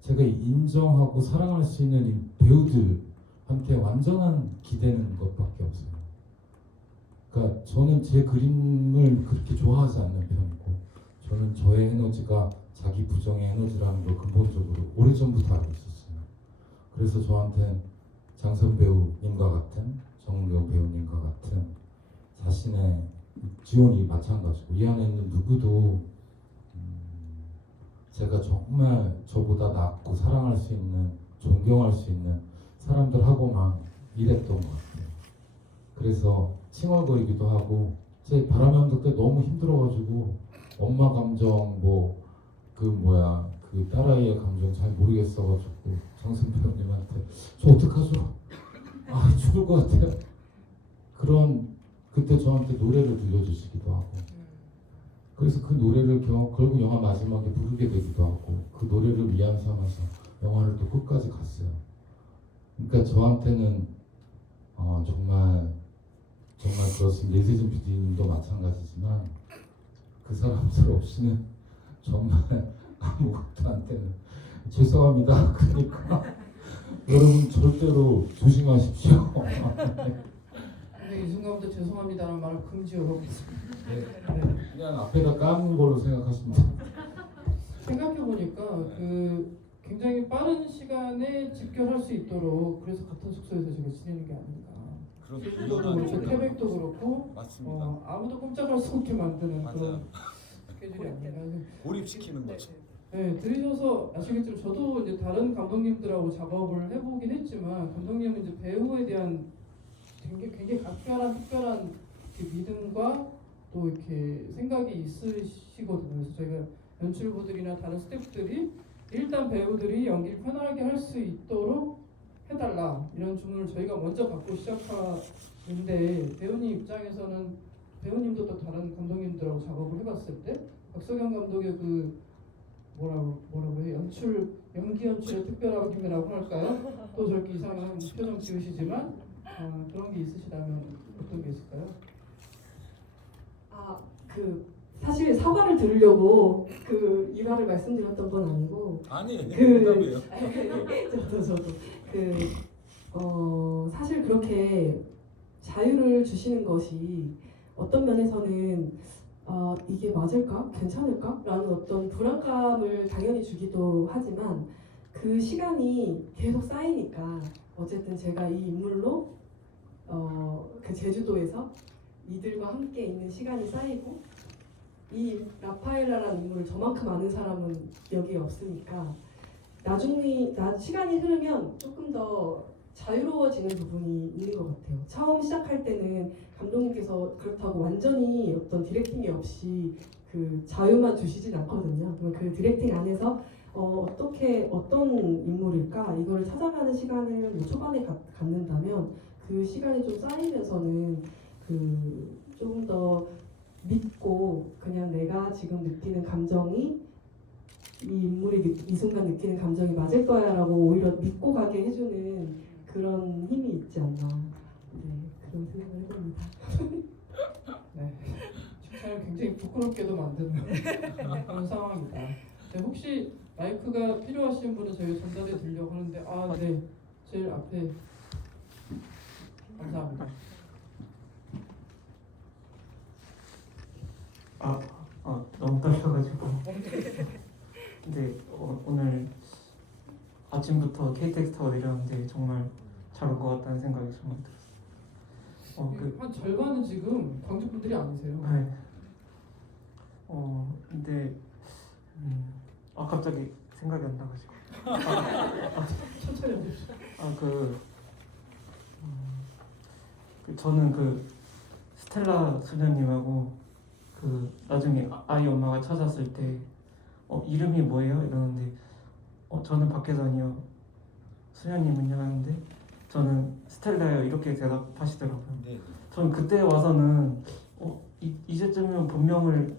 제가 인정하고 사랑할 수 있는 이 배우들한테 완전한 기대는 것밖에 없어요. 그러니까 저는 제 그림을 그렇게 좋아하지 않는 편이고 저는 저의 에너지가 자기 부정의 에너지라는 걸 근본적으로 오래전부터 알고 있었어요. 그래서 저한테 장선 배우님과 같은 정은경 배우님과 같은 자신의 지원이 마찬가지고 이 안에 있는 누구도 제가 정말 저보다 낫고 사랑할 수 있는 존경할 수 있는 사람들하고만 일했던 것 같아요. 그래서 칭얼거리기도 하고 제 바람연도 때 너무 힘들어가지고 엄마 감정 그 딸아이의 감정 잘 모르겠어가지고 장승 배우님한테 저 어떡하죠? 아 죽을 것 같아요. 그때 저한테 노래를 들려주시기도 하고 그래서 그 노래를 결국 영화 마지막에 부르게 되기도 하고 그 노래를 위안 삼아서 영화를 또 끝까지 갔어요. 그러니까 저한테는 정말 그렇습니다. 이세진 PD님도 마찬가지지만 그 사람들 없이는 정말 아무것도 안 되는 죄송합니다. 그러니까 여러분 절대로 조심하십시오. 근데 이 순간부터 죄송합니다라는 말을 금지하고 있습니다. 그냥 앞에다 까는 걸로 생각하시면 돼요. 생각해보니까 그 굉장히 빠른 시간에 집결할 수 있도록 그래서 같은 숙소에서 제가 지내는 게 아닌가. 그런 그리고 유연한 태백도 그렇고 맞습니다. 아무도 꼼짝할 수 없게 만드는 맞아요. 그런 스케줄이 아닌가. 고립시키는 거죠. 네, 들으셔서 아시겠지만 저도 이제 다른 감독님들하고 작업을 해보긴 했지만 감독님은 이제 배우에 대한 굉장히 특별한 그 믿음과 또 이렇게 생각이 있으시거든요. 그래서 저희가 연출부들이나 다른 스태프들이 일단 배우들이 연기를 편하게 할 수 있도록 해달라 이런 주문을 저희가 먼저 받고 시작하는데 배우님 입장에서는 배우님도 또 다른 감독님들하고 작업을 해봤을 때 박석영 감독의 그 뭐라고 해요? 연기 연출의 특별함이라고 할까요? 또 저렇게 이상한 표정 지으시지만 그런 게 있으시다면 어떤 게 있을까요? 사실 사과를 들으려고 그 일화를 말씀드렸던 건 아니고 아니 그- 농담이에요. 사실 그렇게 자유를 주시는 것이 어떤 면에서는 이게 맞을까? 괜찮을까? 라는 어떤 불안감을 당연히 주기도 하지만 그 시간이 계속 쌓이니까 어쨌든 제가 이 인물로 그 제주도에서 이들과 함께 있는 시간이 쌓이고 이 라파엘라라는 인물을 저만큼 아는 사람은 여기에 없으니까 나중에 시간이 흐르면 조금 더 자유로워지는 부분이 있는 것 같아요. 처음 시작할 때는 감독님께서 그렇다고 완전히 어떤 디렉팅이 없이 그 자유만 주시진 않거든요. 그 디렉팅 안에서 어떤 인물일까 이거를 찾아가는 시간을 뭐 초반에 갖는다면 그 시간이 좀 쌓이면서는 그 조금 더 믿고 그냥 내가 지금 느끼는 감정이 이 인물이 이 순간 느끼는 감정이 맞을 거야라고 오히려 믿고 가게 해주는 그런 힘이 있지 않나. 네, 그런 생각을 해봅니다. 네, 칭찬을 굉장히 부끄럽게도 만드는 그런 상황이다. 네, 혹시 마이크가 필요하신 분은 저희가 전달해 드리려고 하는데 네, 제일 앞에 감사합니다. 너무 떨려가지고. 근데 오늘 아침부터 KTX 타고 내렸는데 정말 잘 온 것 같다는 생각이 정말 들었어요. 한 절반은 지금 광주 분들이 아니세요. 네. 근데 갑자기 생각이 안 나가지고. 천천히 해주십시오. 저는 그 스텔라 수녀님하고 그 나중에 아이 엄마가 찾았을 때 이름이 뭐예요? 이러는데 저는 박혜선이요. 수녀님은요? 하는데 저는 스텔라요. 이렇게 대답하시더라고요. 네. 저는 그때 와서는 이제쯤이면 본명으로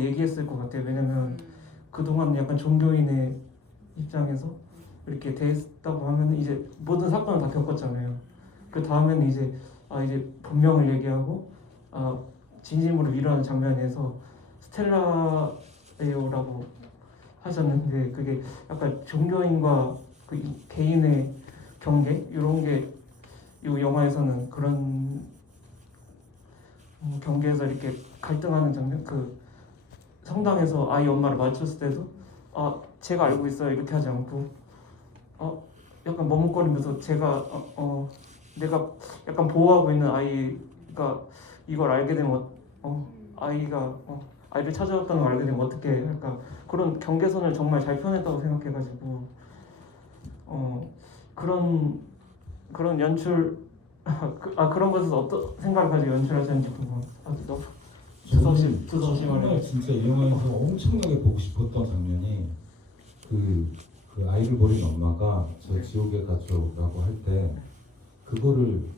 얘기했을 것 같아요. 왜냐면 그동안 약간 종교인의 입장에서 이렇게 대했다고 하면 이제 모든 사건을 다 겪었잖아요. 그 다음에는 이제 본명을 얘기하고 진심으로 위로하는 장면에서 스텔라예요라고 하셨는데 그게 약간 종교인과 그 개인의 경계 이런 게 이 영화에서는 그런 경계에서 이렇게 갈등하는 장면, 그 성당에서 아이 엄마를 마주쳤을 때도 제가 알고 있어요 이렇게 하지 않고 약간 머뭇거리면서 제가 내가 약간 보호하고 있는 아이가 이걸 알게 되면 아이가 아이를 찾아왔다는 걸 알게 되면 어떻게 할까 그런 경계선을 정말 잘 표현했다고 생각해가지고 그런 연출 그런 것에서 어떤 생각을 가지고 연출하셨는지 궁금해요. 저는 두서시 말해. 정말 진짜 이 영화에서 엄청나게 보고 싶었던 장면이 그 아이를 버린 엄마가 저 지옥에 가죠라고 할 때 그거를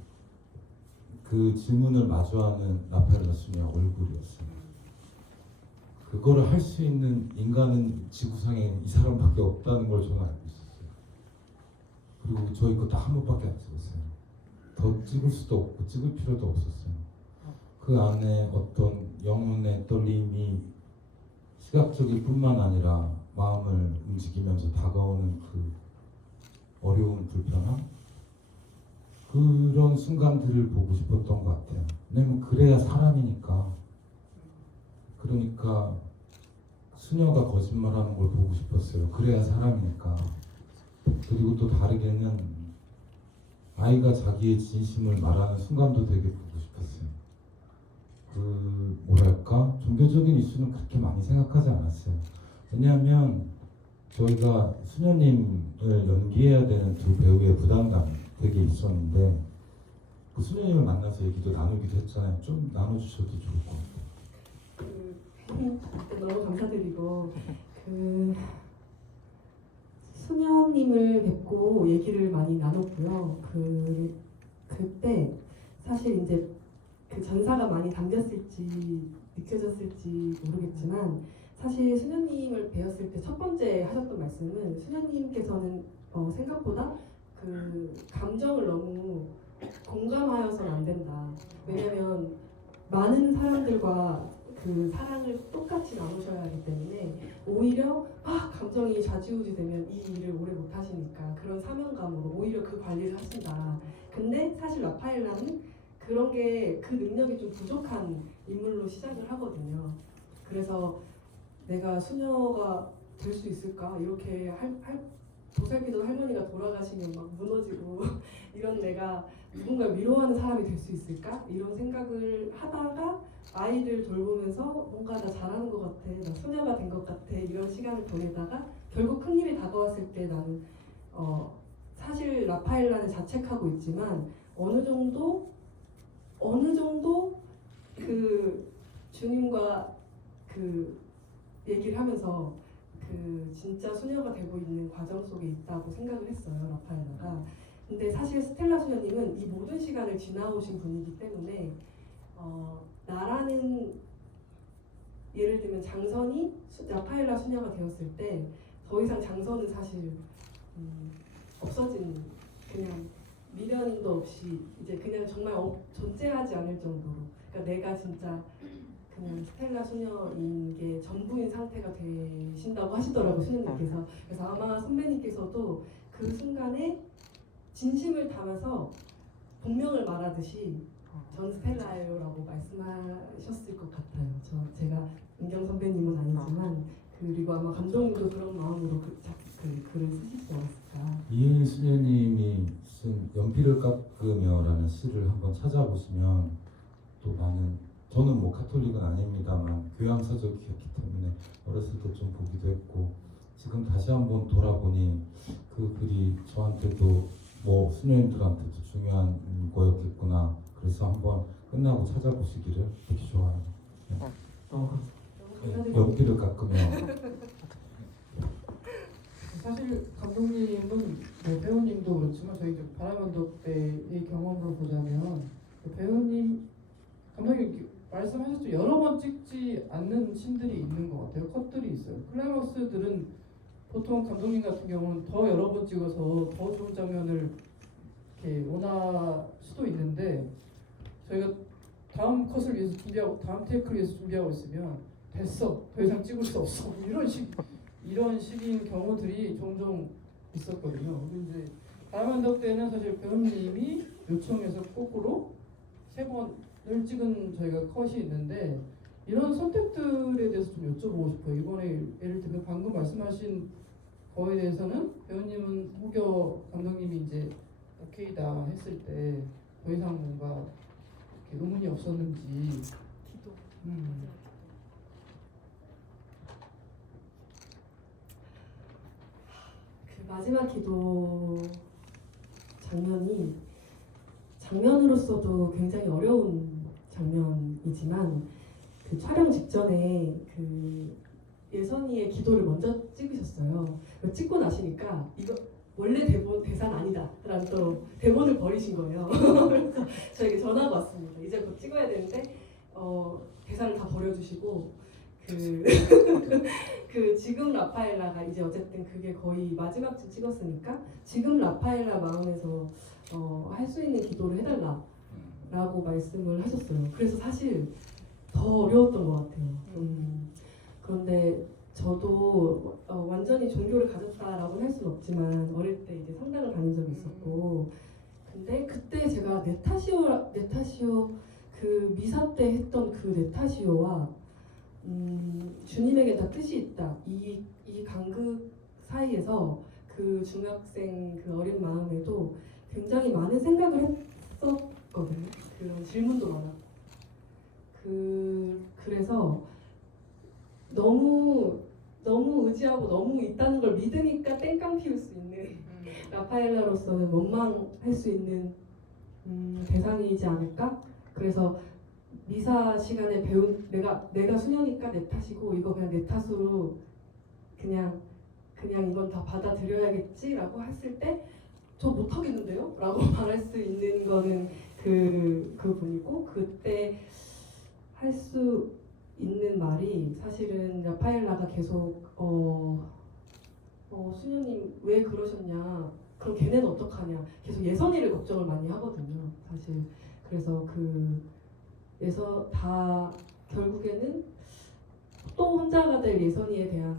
그 질문을 마주하는 라파엘라 수녀의 얼굴이었어요. 그거를 할 수 있는 인간은 지구상에 이 사람밖에 없다는 걸 저는 알고 있었어요. 그리고 저 이거 딱 한 번밖에 안 찍었어요. 더 찍을 수도 없고 찍을 필요도 없었어요. 그 안에 어떤 영혼의 떨림이 시각적일 뿐만 아니라 마음을 움직이면서 다가오는 그 어려운 불편함 그런 순간들을 보고 싶었던 것 같아요. 왜냐면 그래야 사람이니까. 그러니까 수녀가 거짓말하는 걸 보고 싶었어요. 그래야 사람이니까. 그리고 또 다르게는 아이가 자기의 진심을 말하는 순간도 되게 보고 싶었어요. 그 뭐랄까 종교적인 이슈는 그렇게 많이 생각하지 않았어요. 왜냐하면 저희가 수녀님을 연기해야 되는 두 배우의 부담감 되게 있었는데 그 수녀님을 만나서 얘기도 나누기도 했잖아요. 좀 나눠주셔도 좋을 것 같아요. 너무 감사드리고 수녀님을 뵙고 얘기를 많이 나눴고요. 그때 사실 이제 그 전사가 많이 담겼을지 느껴졌을지 모르겠지만 사실 수녀님을 뵈었을 때 첫 번째 하셨던 말씀은 수녀님께서는 생각보다 그 감정을 너무 공감하여서는 안 된다. 왜냐면 많은 사람들과 그 사랑을 똑같이 나누셔야 하기 때문에 오히려 감정이 좌지우지 되면 이 일을 오래 못 하시니까 그런 사명감으로 오히려 그 관리를 하신다. 근데 사실 라파엘라는 그런 게 그 능력이 좀 부족한 인물로 시작을 하거든요. 그래서 내가 수녀가 될 수 있을까? 이렇게 보살피던 할머니가 돌아가시면 막 무너지고 이런 내가 누군가 위로하는 사람이 될 수 있을까? 이런 생각을 하다가 아이를 돌보면서 뭔가 나 잘하는 것 같아, 나 수녀가 된 것 같아 이런 시간을 보내다가 결국 큰 일이 다가왔을 때 나는 사실 라파엘라는 자책하고 있지만 어느 정도 그 주님과 그 얘기를 하면서 그 진짜 수녀가 되고 있는 과정 속에 있다고 생각을 했어요, 라파엘라가. 근데 사실 스텔라 수녀님은 이 모든 시간을 지나오신 분이기 때문에 나라는 예를 들면 장선이 라파엘라 수녀가 되었을 때 더 이상 장선은 사실 없어진 그냥 미련도 없이 이제 그냥 정말 존재하지 않을 정도로 그러니까 내가 진짜 그냥 스텔라 수녀인 게 전부인 상태가 되신다고 하시더라고요, 수녀님께서. 그래서 아마 선배님께서도 그 순간에 진심을 담아서 본명을 말하듯이 전 스텔라예요라고 말씀하셨을 것 같아요. 제가 은경 선배님은 아니지만 그리고 아마 감독님도 그런 마음으로 그 글을 쓰시지 않았을까. 이혜인 수녀님이 쓴 연필을 깎으며라는 시를 한번 찾아보시면 또 많은 저는 뭐 카톨릭은 아닙니다만 교양 서적이었기 때문에 어렸을 때 좀 보기도 했고 지금 다시 한번 돌아보니 그 글이 저한테도 뭐 수녀님들한테도 중요한 거였겠구나. 그래서 한번 끝나고 찾아보시기를 되게 좋아요. 네. 연필을 깎으며 사실 감독님은 뭐 배우님도 그렇지만 저희 바라만덕 때의 경험으로 보자면 배우님 감독님 말씀하셨죠. 여러 번 찍지 않는 씬들이 있는 것 같아요. 컷들이 있어요. 클라이막스들은 보통 감독님 같은 경우는 더 여러 번 찍어서 더 좋은 장면을 이렇게 원할 수도 있는데 저희가 다음 컷을 위해서 준비하고 다음 테이크를 위해서 준비하고 있으면 됐어 더 이상 찍을 수 없어 이런 식인 경우들이 종종 있었거든요. 근데 이제 바라만덕 때는 사실 배우님이 요청해서 거꾸로 3번을 찍은 저희가 컷이 있는데 이런 선택들에 대해서 좀 여쭤보고 싶어요. 이번에 예를 들면 방금 말씀하신 거에 대해서는 배우님은 혹여 감독님이 이제 오케이다 했을 때 더 이상 뭔가 이렇게 의문이 없었는지. 그 마지막 기도 장면으로서도 굉장히 어려운 장면이지만 그 촬영 직전에 그 예선이의 기도를 먼저 찍으셨어요. 찍고 나시니까 이거 원래 대사는 아니다라는 또 대본을 버리신 거예요. 그래서 저에게 전화가 왔습니다. 이제 곧 찍어야 되는데 대사를 다 버려주시고 그 지금 라파엘라가 이제 어쨌든 그게 거의 마지막쯤 찍었으니까 지금 라파엘라 마음에서 할 수 있는 기도를 해달라라고 말씀을 하셨어요. 그래서 사실 더 어려웠던 것 같아요. 그런데 저도 완전히 종교를 가졌다라고는 할 수는 없지만 어릴 때 이제 성당을 다닌 적이 있었고, 근데 그때 제가 네타시오 그 미사 때 했던 그 네타시오와 주님에게 다 뜻이 있다 이 간극 사이에서 그 중학생 그 어린 마음에도 굉장히 많은 생각을 했었거든요. 그런 질문도 많았고 그래서 너무 의지하고 너무 있다는 걸 믿으니까 땡깡 피울 수 있는 라파엘라로서는 원망할 수 있는 대상이지 않을까? 그래서 미사 시간에 배운 내가 수녀니까 내 탓이고 이거 그냥 내 탓으로 그냥 이건 다 받아들여야겠지라고 했을 때 저 못하겠는데요? 라고 말할 수 있는 거는 그분이고, 그때 할 수 있는 말이 사실은 라파엘라가 계속 수녀님 왜 그러셨냐, 그럼 걔네는 어떡하냐, 계속 예선이를 걱정을 많이 하거든요 사실. 그래서 다 결국에는 또 혼자가 될 예선이에 대한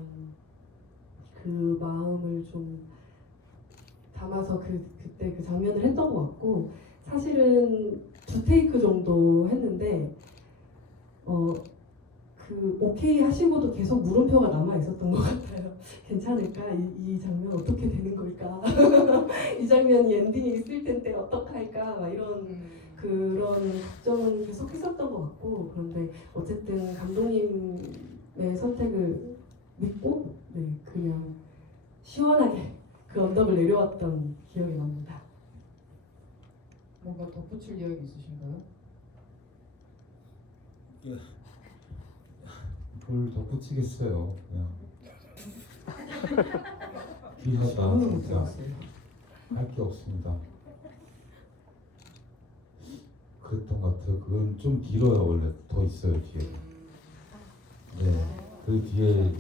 그 마음을 좀 담아서 그때 그 장면을 했던 것 같고, 사실은 2테이크 정도 했는데 오케이 하시고도 계속 물음표가 남아 있었던 것 같아요. 괜찮을까? 이 장면 어떻게 되는 걸까? 이 장면이 엔딩이 있을 텐데 어떡할까? 막 이런 그런 걱정은 계속 했었던 것 같고, 그런데 어쨌든 감독님의 선택을 믿고 그냥 시원하게 그 언덕을 내려왔던 기억이 납니다. 뭔가 덧붙일 이야기 있으신가요? 뭘 덧붙이겠어요. 그냥 귀하다 오늘 못 진짜. 들었어요. 할 게 없습니다. 그랬던 것 같아요. 그건 좀 길어요. 원래 더 있어요 뒤에. 네, 그 뒤에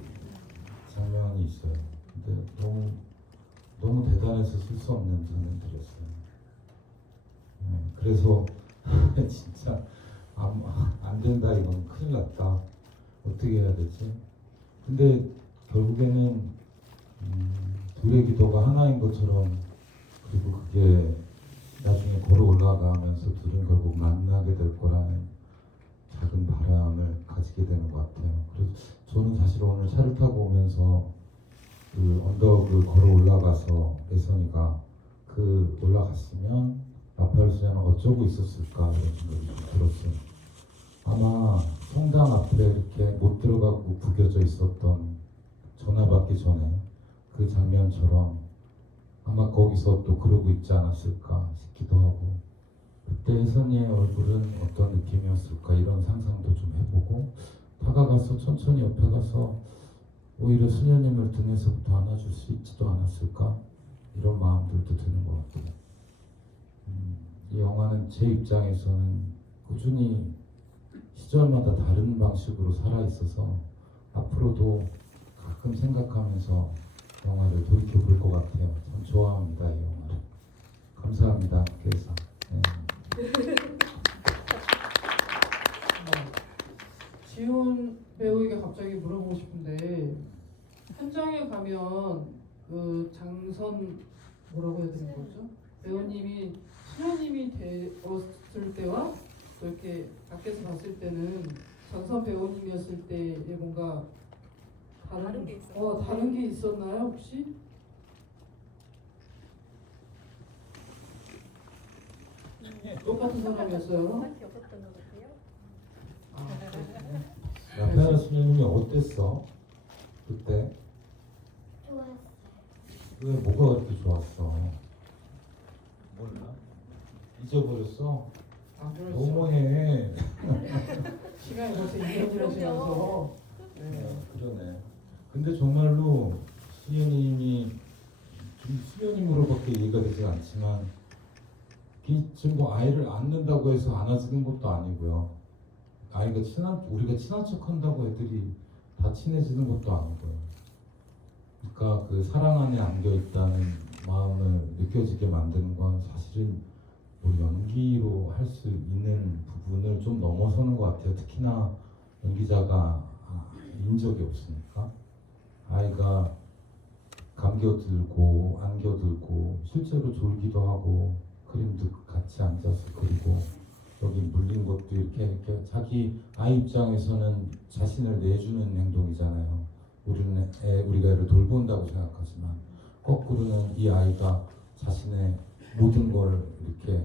장면이 있어요. 근데 너무 대단해서 쓸 수 없는 장면들이었어요. 네, 그래서 진짜 안 된다, 이건 큰일 났다, 어떻게 해야 되지? 근데 결국에는 둘의 기도가 하나인 것처럼, 그리고 그게 나중에 걸어 올라가면서 둘은 결국 만나게 될 거라는 작은 바람을 가지게 되는 것 같아요. 그래서 저는 사실 오늘 차를 타고 오면서 그 언덕을 걸어 올라가서 예선이가 올라갔으면 라파엘 수녀는 어쩌고 있었을까 이런 생각이 좀 들었어요. 아마 성당 앞에 이렇게 못 들어가고 구겨져 있었던, 전화 받기 전에 그 장면처럼 아마 거기서 또 그러고 있지 않았을까 싶기도 하고, 그때 예선이의 얼굴은 어떤 느낌이었을까 이런 상상도 좀 해보고, 다가가서 천천히 옆에 가서 오히려 수녀님을 등에서부터 안아줄 수 있지도 않았을까 이런 마음들도 드는 것 같아요. 이 영화는 제 입장에서는 꾸준히 시절마다 다른 방식으로 살아있어서 앞으로도 가끔 생각하면서 영화를 돌이켜 볼 것 같아요. 참 좋아합니다, 이 영화를. 감사합니다, 그래서. 지훈 배우에게 갑자기 물어보고 싶은데, 현장에 가면 그 장선 뭐라고 해야 되는 거죠? 배우님이 수녀님이 되었을 때와 또 이렇게 밖에서 봤을 때는 장선 배우님이었을 때에 뭔가 다른 게 있었나요? 다른 게 있었나요 혹시? 똑같은 사람이었어요. 아, 그렇군요. 라페아라 수녀님이 어땠어? 그때 좋았어요. 왜 뭐가 그렇게 좋았어? 몰라. 잊어버렸어? 안 그랬어. 너무해. 시간이 벌써 2년이나 지나서. 네. 그러네. 근데 정말로 수녀님이 좀 수녀님으로밖에 이해가 되지 않지만 지금 뭐 아이를 안는다고 해서 안아주는 것도 아니고요. 아이가 우리가 친한 척한다고 애들이 다 친해지는 것도 아니고요. 그러니까 그 사랑 안에 안겨 있다는 마음을 느껴지게 만드는 건 사실은 뭐 연기로 할 수 있는 부분을 좀 넘어서는 것 같아요. 특히나 연기자가 인적이 없으니까 아이가 감겨들고 안겨들고 실제로 졸기도 하고 그림도 같이 앉아서 그리고 여기 물린 것도 이렇게 자기 아이 입장에서는 자신을 내주는 행동이잖아요. 우리가 애를 돌본다고 생각하지만 거꾸로는 이 아이가 자신의 모든 걸 이렇게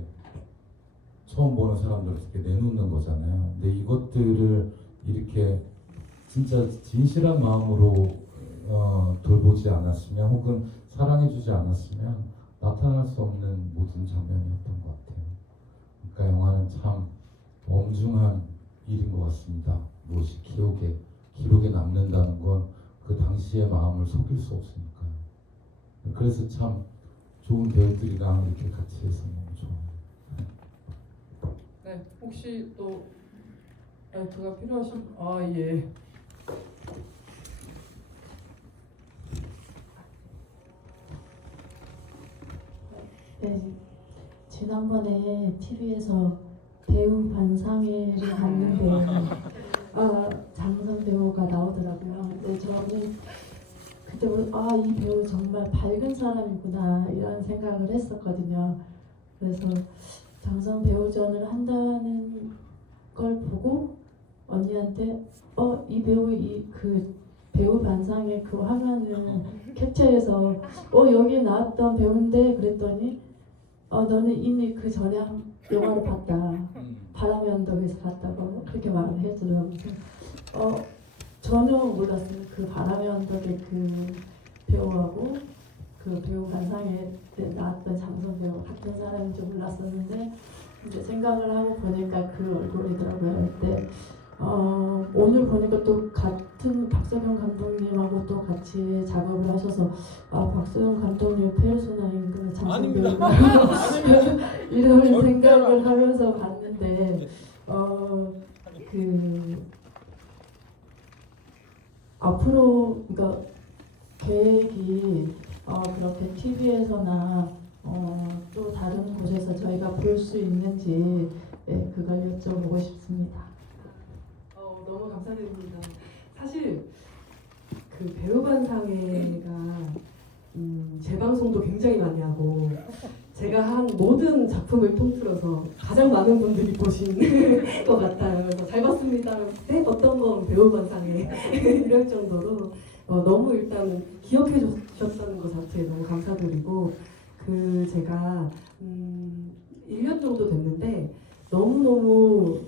처음 보는 사람들에게 내놓는 거잖아요. 근데 이것들을 이렇게 진짜 진실한 마음으로 돌보지 않았으면 혹은 사랑해주지 않았으면 나타날 수 없는 모든 장면이었던 것 같아요. 그러니까 영화는 참 엄중한 일인 것 같습니다. 무엇이 기록에 남는다는 건 그 당시의 마음을 속일 수 없으니까요. 그래서 참 좋은 배우들이랑 이렇게 같이 해서 너무 좋아요. 네, 혹시 또 라이트가 필요하신? 아 예. 네, 지난번에 TV에서 배우 반상회를 갔는데 장선 배우가 나오더라고요. 근데 저는 그때부터 이 배우 정말 밝은 사람이구나 이런 생각을 했었거든요. 그래서 장선 배우전을 한다는 걸 보고 언니한테 이 배우 그 배우 반상회 그 화면을 캡처해서 여기 나왔던 배우인데 그랬더니 너는 이미 그 전에 한 영화를 봤다. 바람의 언덕에서 봤다고 그렇게 말을 해주더라고요. 전혀 몰랐어요. 그 바람의 언덕의 그 배우하고 그 배우 관상에 나왔던 장선 배우 같은 사람인 줄 몰랐었는데 이제 생각을 하고 보니까 그 얼굴이더라고요. 그때 오늘 보니까 또 같은 박석영 감독님하고 또 같이 작업을 하셔서 박석영 감독님 페르소나인 그 장선 배우가 이런 생각을 하면서 봤는데 그 앞으로 그러니까 계획이 그렇게 TV에서나 또 다른 곳에서 저희가 볼 수 있는지 그걸 여쭤보고 싶습니다. 너무 감사드립니다. 사실 그 배우반상회가 재방송도 굉장히 많이 하고 제가 한 모든 작품을 통틀어서 가장 많은 분들이 보신 것 같아요. 그래서 잘 봤습니다. 네, 어떤 건 배우반상회 이럴 정도로 너무 일단 기억해 주셨다는 것 자체에 너무 감사드리고 제가 1년 정도 됐는데 너무너무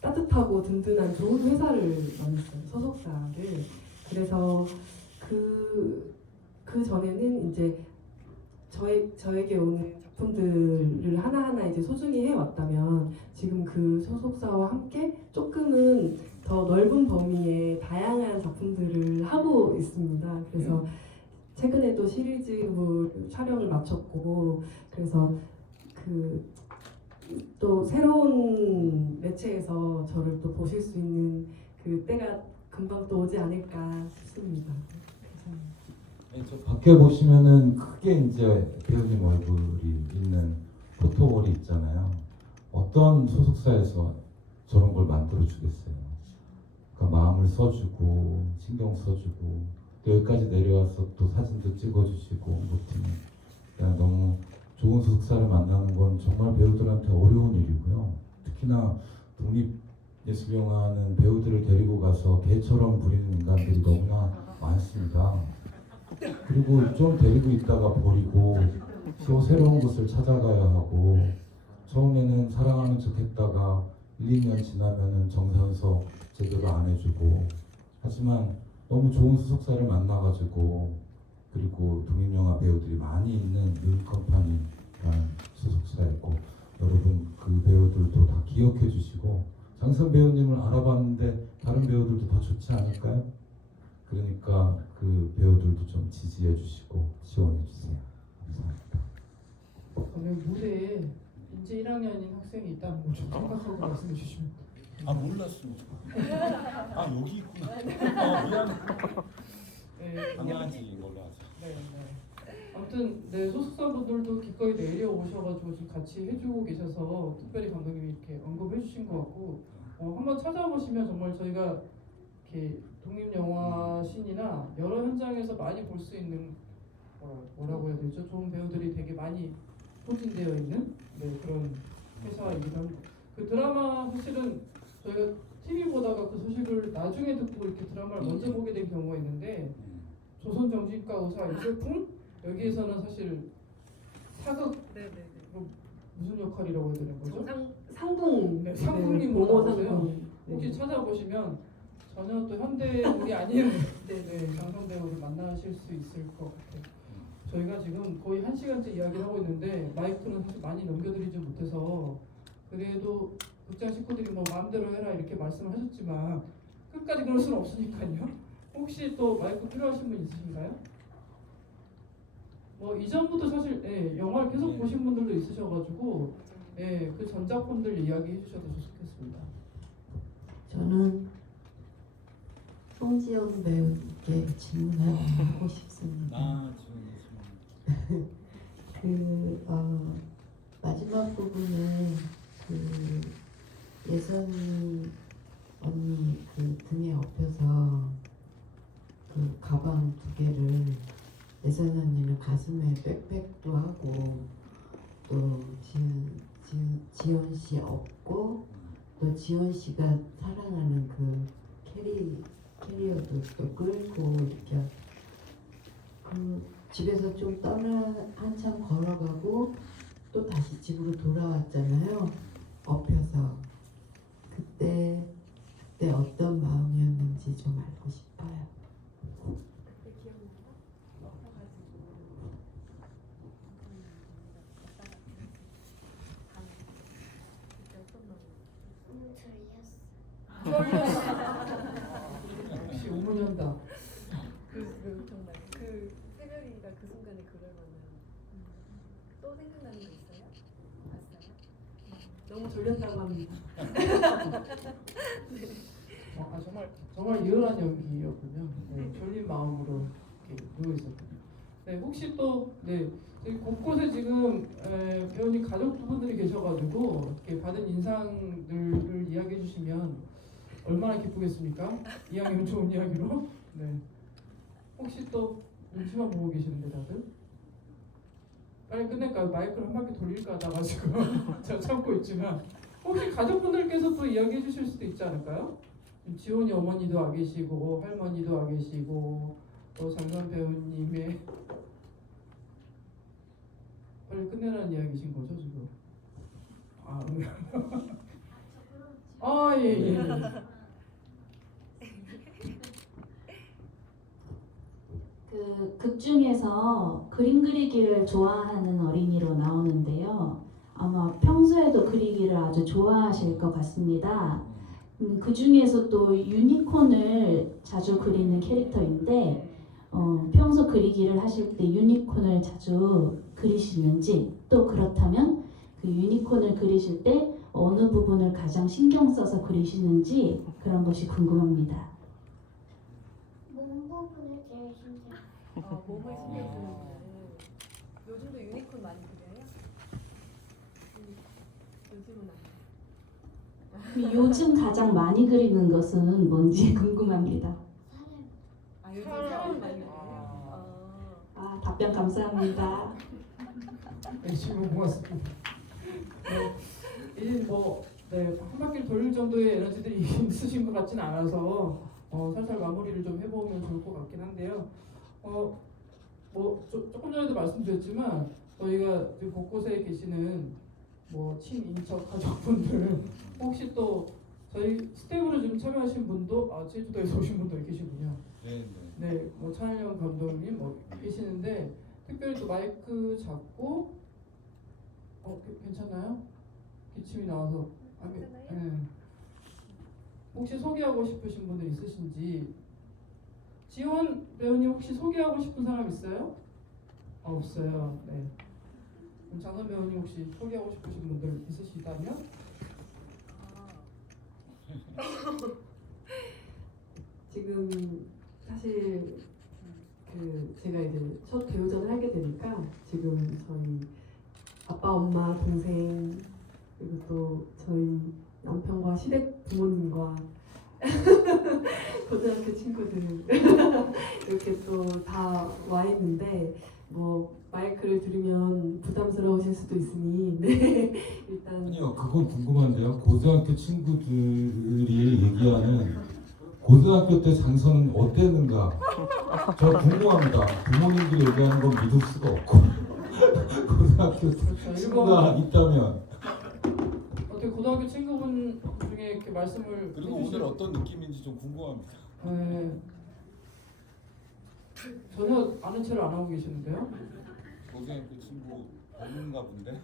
따뜻하고 든든한 좋은 회사를 만났어요. 소속사를. 그래서 그 전에는 이제 저에게 오는 작품들을 하나하나 이제 소중히 해왔다면 지금 그 소속사와 함께 조금은 더 넓은 범위의 다양한 작품들을 하고 있습니다. 그래서 최근에 또 시리즈물 촬영을 마쳤고 그래서 또 새로운 매체에서 저를 또 보실 수 있는 그 때가 금방 또 오지 않을까 싶습니다. 감사합니다. 네, 저 밖에 보시면은 크게 이제 배우님 얼굴이 있는 포토월이 있잖아요. 어떤 소속사에서 저런 걸 만들어 주겠어요. 그러니까 마음을 써주고 신경 써주고 또 여기까지 내려와서 또 사진도 찍어주시고 모티는 그냥 너무 좋은 소속사를 만나는 건 정말 배우들한테 어려운 일이고요. 특히나 독립예술영화는 배우들을 데리고 가서 개처럼 부리는 인간들이 너무나 많습니다. 그리고 좀 데리고 있다가 버리고 또 새로운 곳을 찾아가야 하고 처음에는 사랑하는 척했다가 1, 2년 지나면은 정선서 제대로 안 해주고 하지만 너무 좋은 수석사를 만나가지고 그리고 독립영화 배우들이 많이 있는 윤컴퍼니라는 수석사였고 여러분 그 배우들도 다 기억해 주시고 장선 배우님을 알아봤는데 다른 배우들도 더 좋지 않을까요? 그러니까 그 배우들도 좀 지지해 주시고 지원해 주세요. 감사합니다. 오늘 무대에 인제 1학년인 학생이 있다는 걸 좀 생각하고 말씀해 주시면 아 몰랐어. 아 여기 있구나. 아 미안해. 네, 강아지 몰라서. 네. 아무튼 네, 소속사분들도 기꺼이 내려오셔가지고 지금 같이 해주고 계셔서 특별히 감독님이 이렇게 언급해 주신 것 같고 한번 찾아보시면 정말 저희가 이렇게 독립영화 신이나 여러 현장에서 많이 볼 수 있는 뭐라고 해야 되죠? 좋은 배우들이 되게 많이 소진되어 있는 그런 회사이기도 합니다. 그 드라마 사실은 저희가 TV 보다가 그 소식을 나중에 듣고 이렇게 드라마를 먼저 보게 된 경우가 있는데 조선정신과 의사 이슬풍 여기에서는 사실 사극 무슨 역할이라고 해야 되는 거죠? 상궁. 네, 상궁님으로 보모 나오세요. 상궁. 혹시 찾아보시면 전혀 또 현대물이 아닌 장선 배우를 만나실 수 있을 것 같아요. 저희가 지금 거의 1시간째 이야기를 하고 있는데 마이크는 사실 많이 넘겨드리지 못해서 그래도 극장 식구들이 뭐 마음대로 해라 이렇게 말씀을 하셨지만 끝까지 그럴 수는 없으니까요. 혹시 또 마이크 필요하신 분 있으신가요? 뭐 이전부터 사실 영화를 계속 보신 분들도 있으셔가지고 그 전작품들 이야기해 주셔도 좋겠습니다. 저는 송지연 배우께 질문을 하고 싶습니다. 아 지금 마지막 부분에 그 예선 언니 그 등에 업혀서 그 가방 2개를 예선 언니는 가슴에 백팩도 하고 또 지원 씨 업고 또 지원 씨가 사랑하는 그 캐리어도 또 끌고 이렇게 그 집에서 좀 떠나 한참 걸어가고 또 다시 집으로 돌아왔잖아요. 업혀서 그때 어떤 마음이었는지 좀 알고 싶어요. 역시 우문현다. 정말 그 새벽이가 그 순간에 그러면은 또 생각나는 거 있어요? 봤어요? 너무 졸렸다고 합니다. 정말 리얼한 연기였군요. 졸린 마음으로 이렇게 누워 있었군요. 혹시 또 저희 곳곳에 지금 배우님 가족분들이 계셔가지고 이렇게 받은 인상들을 이야기해 주시면 얼마나 기쁘겠습니까? 이왕이면 좋은 이야기로. 혹시 또 눈치만 보고 계시는데 다들? 빨리 끝낼까요? 마이크를 한 바퀴 돌릴까 하다가 지금 제가 참고 있지만 혹시 가족분들께서 또 이야기해 주실 수도 있지 않을까요? 지원이 어머니도 와 계시고 할머니도 와 계시고 또 장선 배우님의 빨리 끝내라는 이야기신 거죠 지금? 예. 그 극 중에서 그림 그리기를 좋아하는 어린이로 나오는데요. 아마 평소에도 그리기를 아주 좋아하실 것 같습니다. 그 중에서 또 유니콘을 자주 그리는 캐릭터인데 평소 그리기를 하실 때 유니콘을 자주 그리시는지 또 그렇다면 그 유니콘을 그리실 때 어느 부분을 가장 신경 써서 그리시는지 그런 것이 궁금합니다. 몸 부분을 제일 신경. 몸을 신경 쓰는 거. 요즘도 유니콘 많이 그려요? 요즘은 안. 요즘 가장 많이 그리는 것은 뭔지 궁금합니다. 요즘 사람 많이 그려요? 답변 감사합니다. 질문 고맙습니다. 한 바퀴 돌릴 정도의 에너지들이 있으신 것 같지는 않아서 살살 마무리를 좀 해보면 좋을 것 같긴 한데요. 조금 전에도 말씀드렸지만 저희가 지금 곳곳에 계시는 뭐 친인척 가족분들 혹시 또 저희 스텝으로 좀 참여하신 분도 제주도에서 오신 분도 계시군요. 네. 네, 뭐 차일영 감독님 뭐 계시는데 특별히 또 마이크 잡고 괜찮나요? 기침이 나와서 네. 혹시 소개하고 싶으신 분들 있으신지 지원 배우님 혹시 소개하고 싶은 사람 있어요? 없어요. 네. 그럼 장선 배우님 혹시 소개하고 싶으신 분들 있으시다면? 지금 사실 제가 이제 첫 배우전을 하게 되니까 지금 저희 아빠, 엄마, 동생 그리고 또 저희 남편과 시댁 부모님과 고등학교 친구들 이렇게 또 다 와 있는데 뭐 마이크를 들으면 부담스러우실 수도 있으니 네 일단 아니요, 그건 궁금한데요. 고등학교 친구들이 얘기하는 고등학교 때 장선은 어땠는가? 저 궁금합니다. 부모님들이 얘기하는 건 믿을 수가 없고 고등학교 때 그렇죠. 친구가 있다면 어떻게 고등학교 친구분 중에 이렇게 말씀을 그리고 오늘 어떤 느낌인지 좀 궁금합니다. 네. 전혀 아는 체를 안 하고 계시는데요? 고등학교 친구 없는가 본데.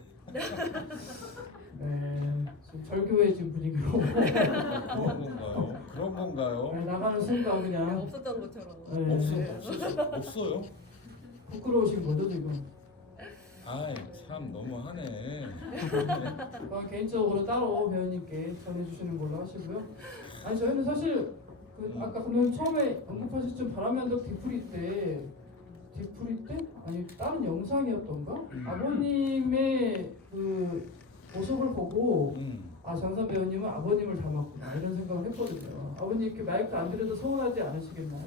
네, 지금 절교의 지금 분위기로 그런 건가요? 네, 나가는 순간 그냥 없었던 것처럼. 네, 없어요? 부끄러우신 거죠 지금? 아이 참 너무하네. 개인적으로 따로 배우님께 전해주시는 걸로 하시고요. 아니 저희는 사실 아까 그러면 처음에 언급하셨던 바람의 언덕 뒤풀이 때 아니 다른 영상이었던가? 아버님의 그 모습을 보고 장선 배우님은 아버님을 닮았구나 이런 생각을 했거든요. 아버님 이렇게 마이크 안 들여도 서운하지 않으시겠나요?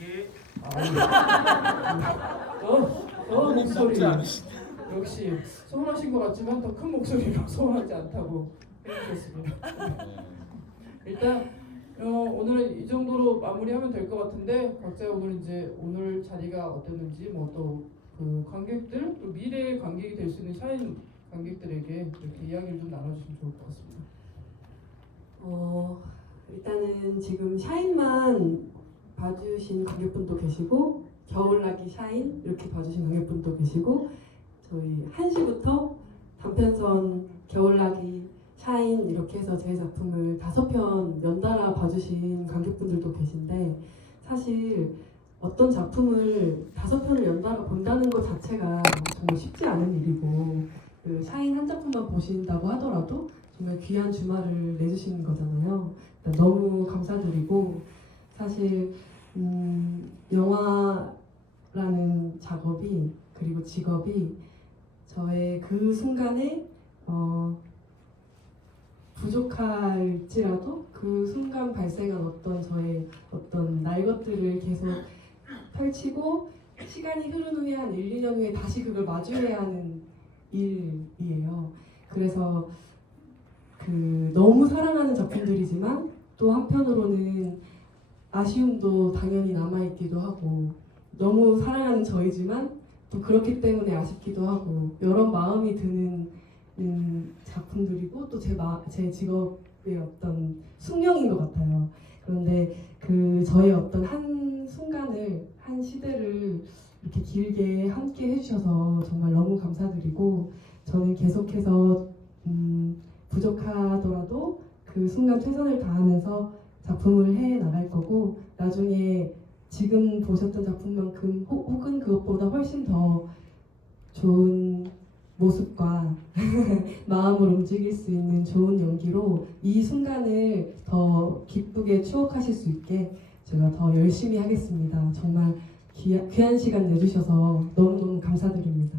예. 저 목소리 닮지 않으시네. 역시 서운하신 것 같지만 더 큰 목소리로 서운하지 않다고 해주셨습니다. 일단 오늘은 이 정도로 마무리하면 될 것 같은데 각자 오늘 자리가 어땠는지 뭐 또 그 관객들 또 미래의 관객이 될 수 있는 샤인 관객들에게 이렇게 이야기를 좀 나눠주시면 좋을 것 같습니다. 일단은 지금 샤인만 봐주신 관객분도 계시고 겨울나기 샤인 이렇게 봐주신 관객분도 계시고 저희 1시부터 단편선 겨울나기 샤인 이렇게 해서 제 작품을 5편 연달아 봐주신 관객분들도 계신데 사실 어떤 작품을 5편을 연달아 본다는 것 자체가 정말 쉽지 않은 일이고 그 샤인 한 작품만 보신다고 하더라도 정말 귀한 주말을 내주시는 거잖아요. 너무 감사드리고 사실 영화라는 작업이 그리고 직업이 저의 그 순간에 부족할지라도 그 순간 발생한 저의 날 것들을 계속 펼치고 시간이 흐른 후에 한 1, 2년 후에 다시 그걸 마주해야 하는 일이에요. 그래서 너무 사랑하는 작품들이지만 또 한편으로는 아쉬움도 당연히 남아있기도 하고 너무 사랑하는 저이지만 또 그렇기 때문에 아쉽기도 하고 여러 마음이 드는 작품들이고 또 제 직업의 어떤 숙명인 것 같아요. 그런데 저의 어떤 한 순간을 한 시대를 이렇게 길게 함께 해주셔서 정말 너무 감사드리고 저는 계속해서 부족하더라도 그 순간 최선을 다하면서 작품을 해 나갈 거고 나중에 지금 보셨던 작품만큼 혹은 그것보다 훨씬 더 좋은 모습과 마음을 움직일 수 있는 좋은 연기로 이 순간을 더 기쁘게 추억하실 수 있게 제가 더 열심히 하겠습니다. 정말 귀한 시간 내주셔서 너무너무 감사드립니다.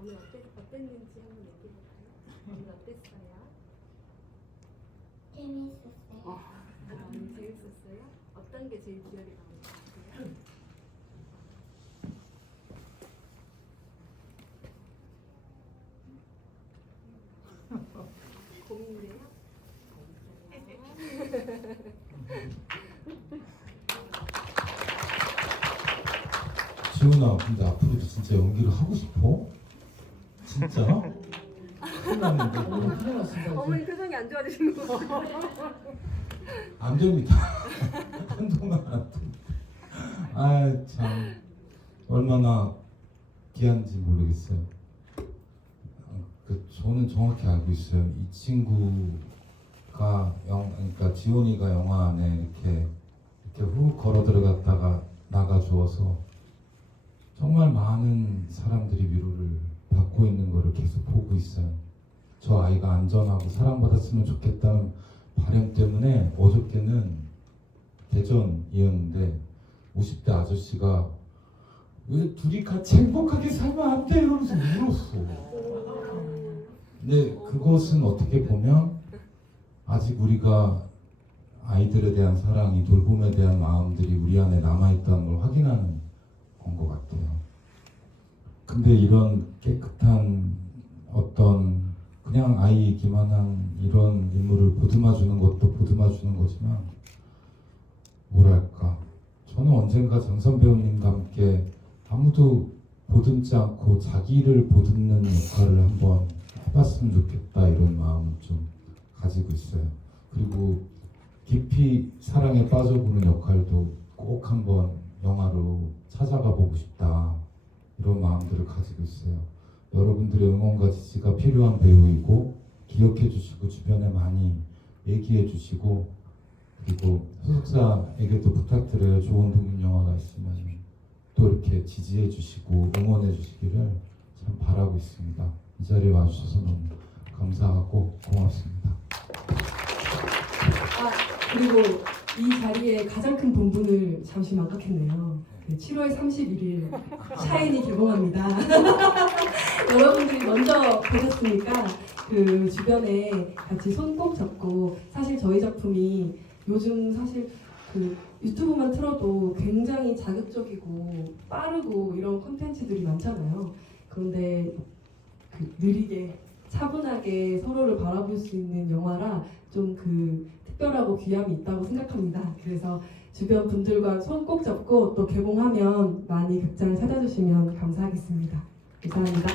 오늘 어땠는지 한번 얘기해볼까요? 오늘 어땠어요? 재밌었어요. 재밌었어요? 어떤 게 제일 기억에 남는 것 같아요? 고민돼요? 지훈아, 근데 앞으로도 진짜 연기를 하고 싶어? 진짜? 큰일 났는데. 오늘 큰일 났습니다. 어머니 표정이 안 좋아지신 거 같아요. 안 됩니다. 한동안 안 됩니다. 아, 참. 얼마나 귀한지 모르겠어요. 저는 정확히 알고 있어요. 이 친구가 그러니까 지훈이가 영화 안에 이렇게 훅 걸어 들어갔다가 나가 주어서 정말 많은 사람들이 위로를 받고 있는 거를 계속 보고 있어요. 저 아이가 안전하고 사랑받았으면 좋겠다는 바람 때문에 어저께는 대전이었는데 50대 아저씨가 왜 둘이 같이 행복하게 살면 안 돼? 이러면서 울었어. 근데 그것은 어떻게 보면 아직 우리가 아이들에 대한 사랑이 돌봄에 대한 마음들이 우리 안에 남아있다는 걸 확인하는 건 것 같아요. 근데 이런 깨끗한 어떤 그냥 아이이기만 한 이런 인물을 보듬어주는 것도 보듬어주는 거지만 뭐랄까 저는 언젠가 장선 배우님과 함께 아무도 보듬지 않고 자기를 보듬는 역할을 한번 해봤으면 좋겠다 이런 마음을 좀 가지고 있어요. 그리고 깊이 사랑에 빠져보는 역할도 꼭 한번 영화로 찾아가 보고 싶다 이런 마음들을 가지고 있어요. 여러분들의 응원과 지지가 필요한 배우이고 기억해 주시고 주변에 많이 얘기해 주시고 그리고 소속사에게도 부탁드려요. 좋은 독립 영화가 있으면 또 이렇게 지지해 주시고 응원해 주시기를 참 바라고 있습니다. 이 자리에 와주셔서 너무 감사하고 고맙습니다. 그리고 이 자리에 가장 큰 본분을 잠시 망각했네요. 7월 31일 샤인이 개봉합니다. 여러분들이 먼저 보셨으니까 그 주변에 같이 손 꼭 잡고 사실 저희 작품이 요즘 사실 그 유튜브만 틀어도 굉장히 자극적이고 빠르고 이런 콘텐츠들이 많잖아요. 그런데 그 느리게 차분하게 서로를 바라볼 수 있는 영화라 좀 그 특별하고 귀함이 있다고 생각합니다. 그래서 주변 분들과 손 꼭 잡고 또 개봉하면 많이 극장을 찾아주시면 감사하겠습니다. 감사합니다.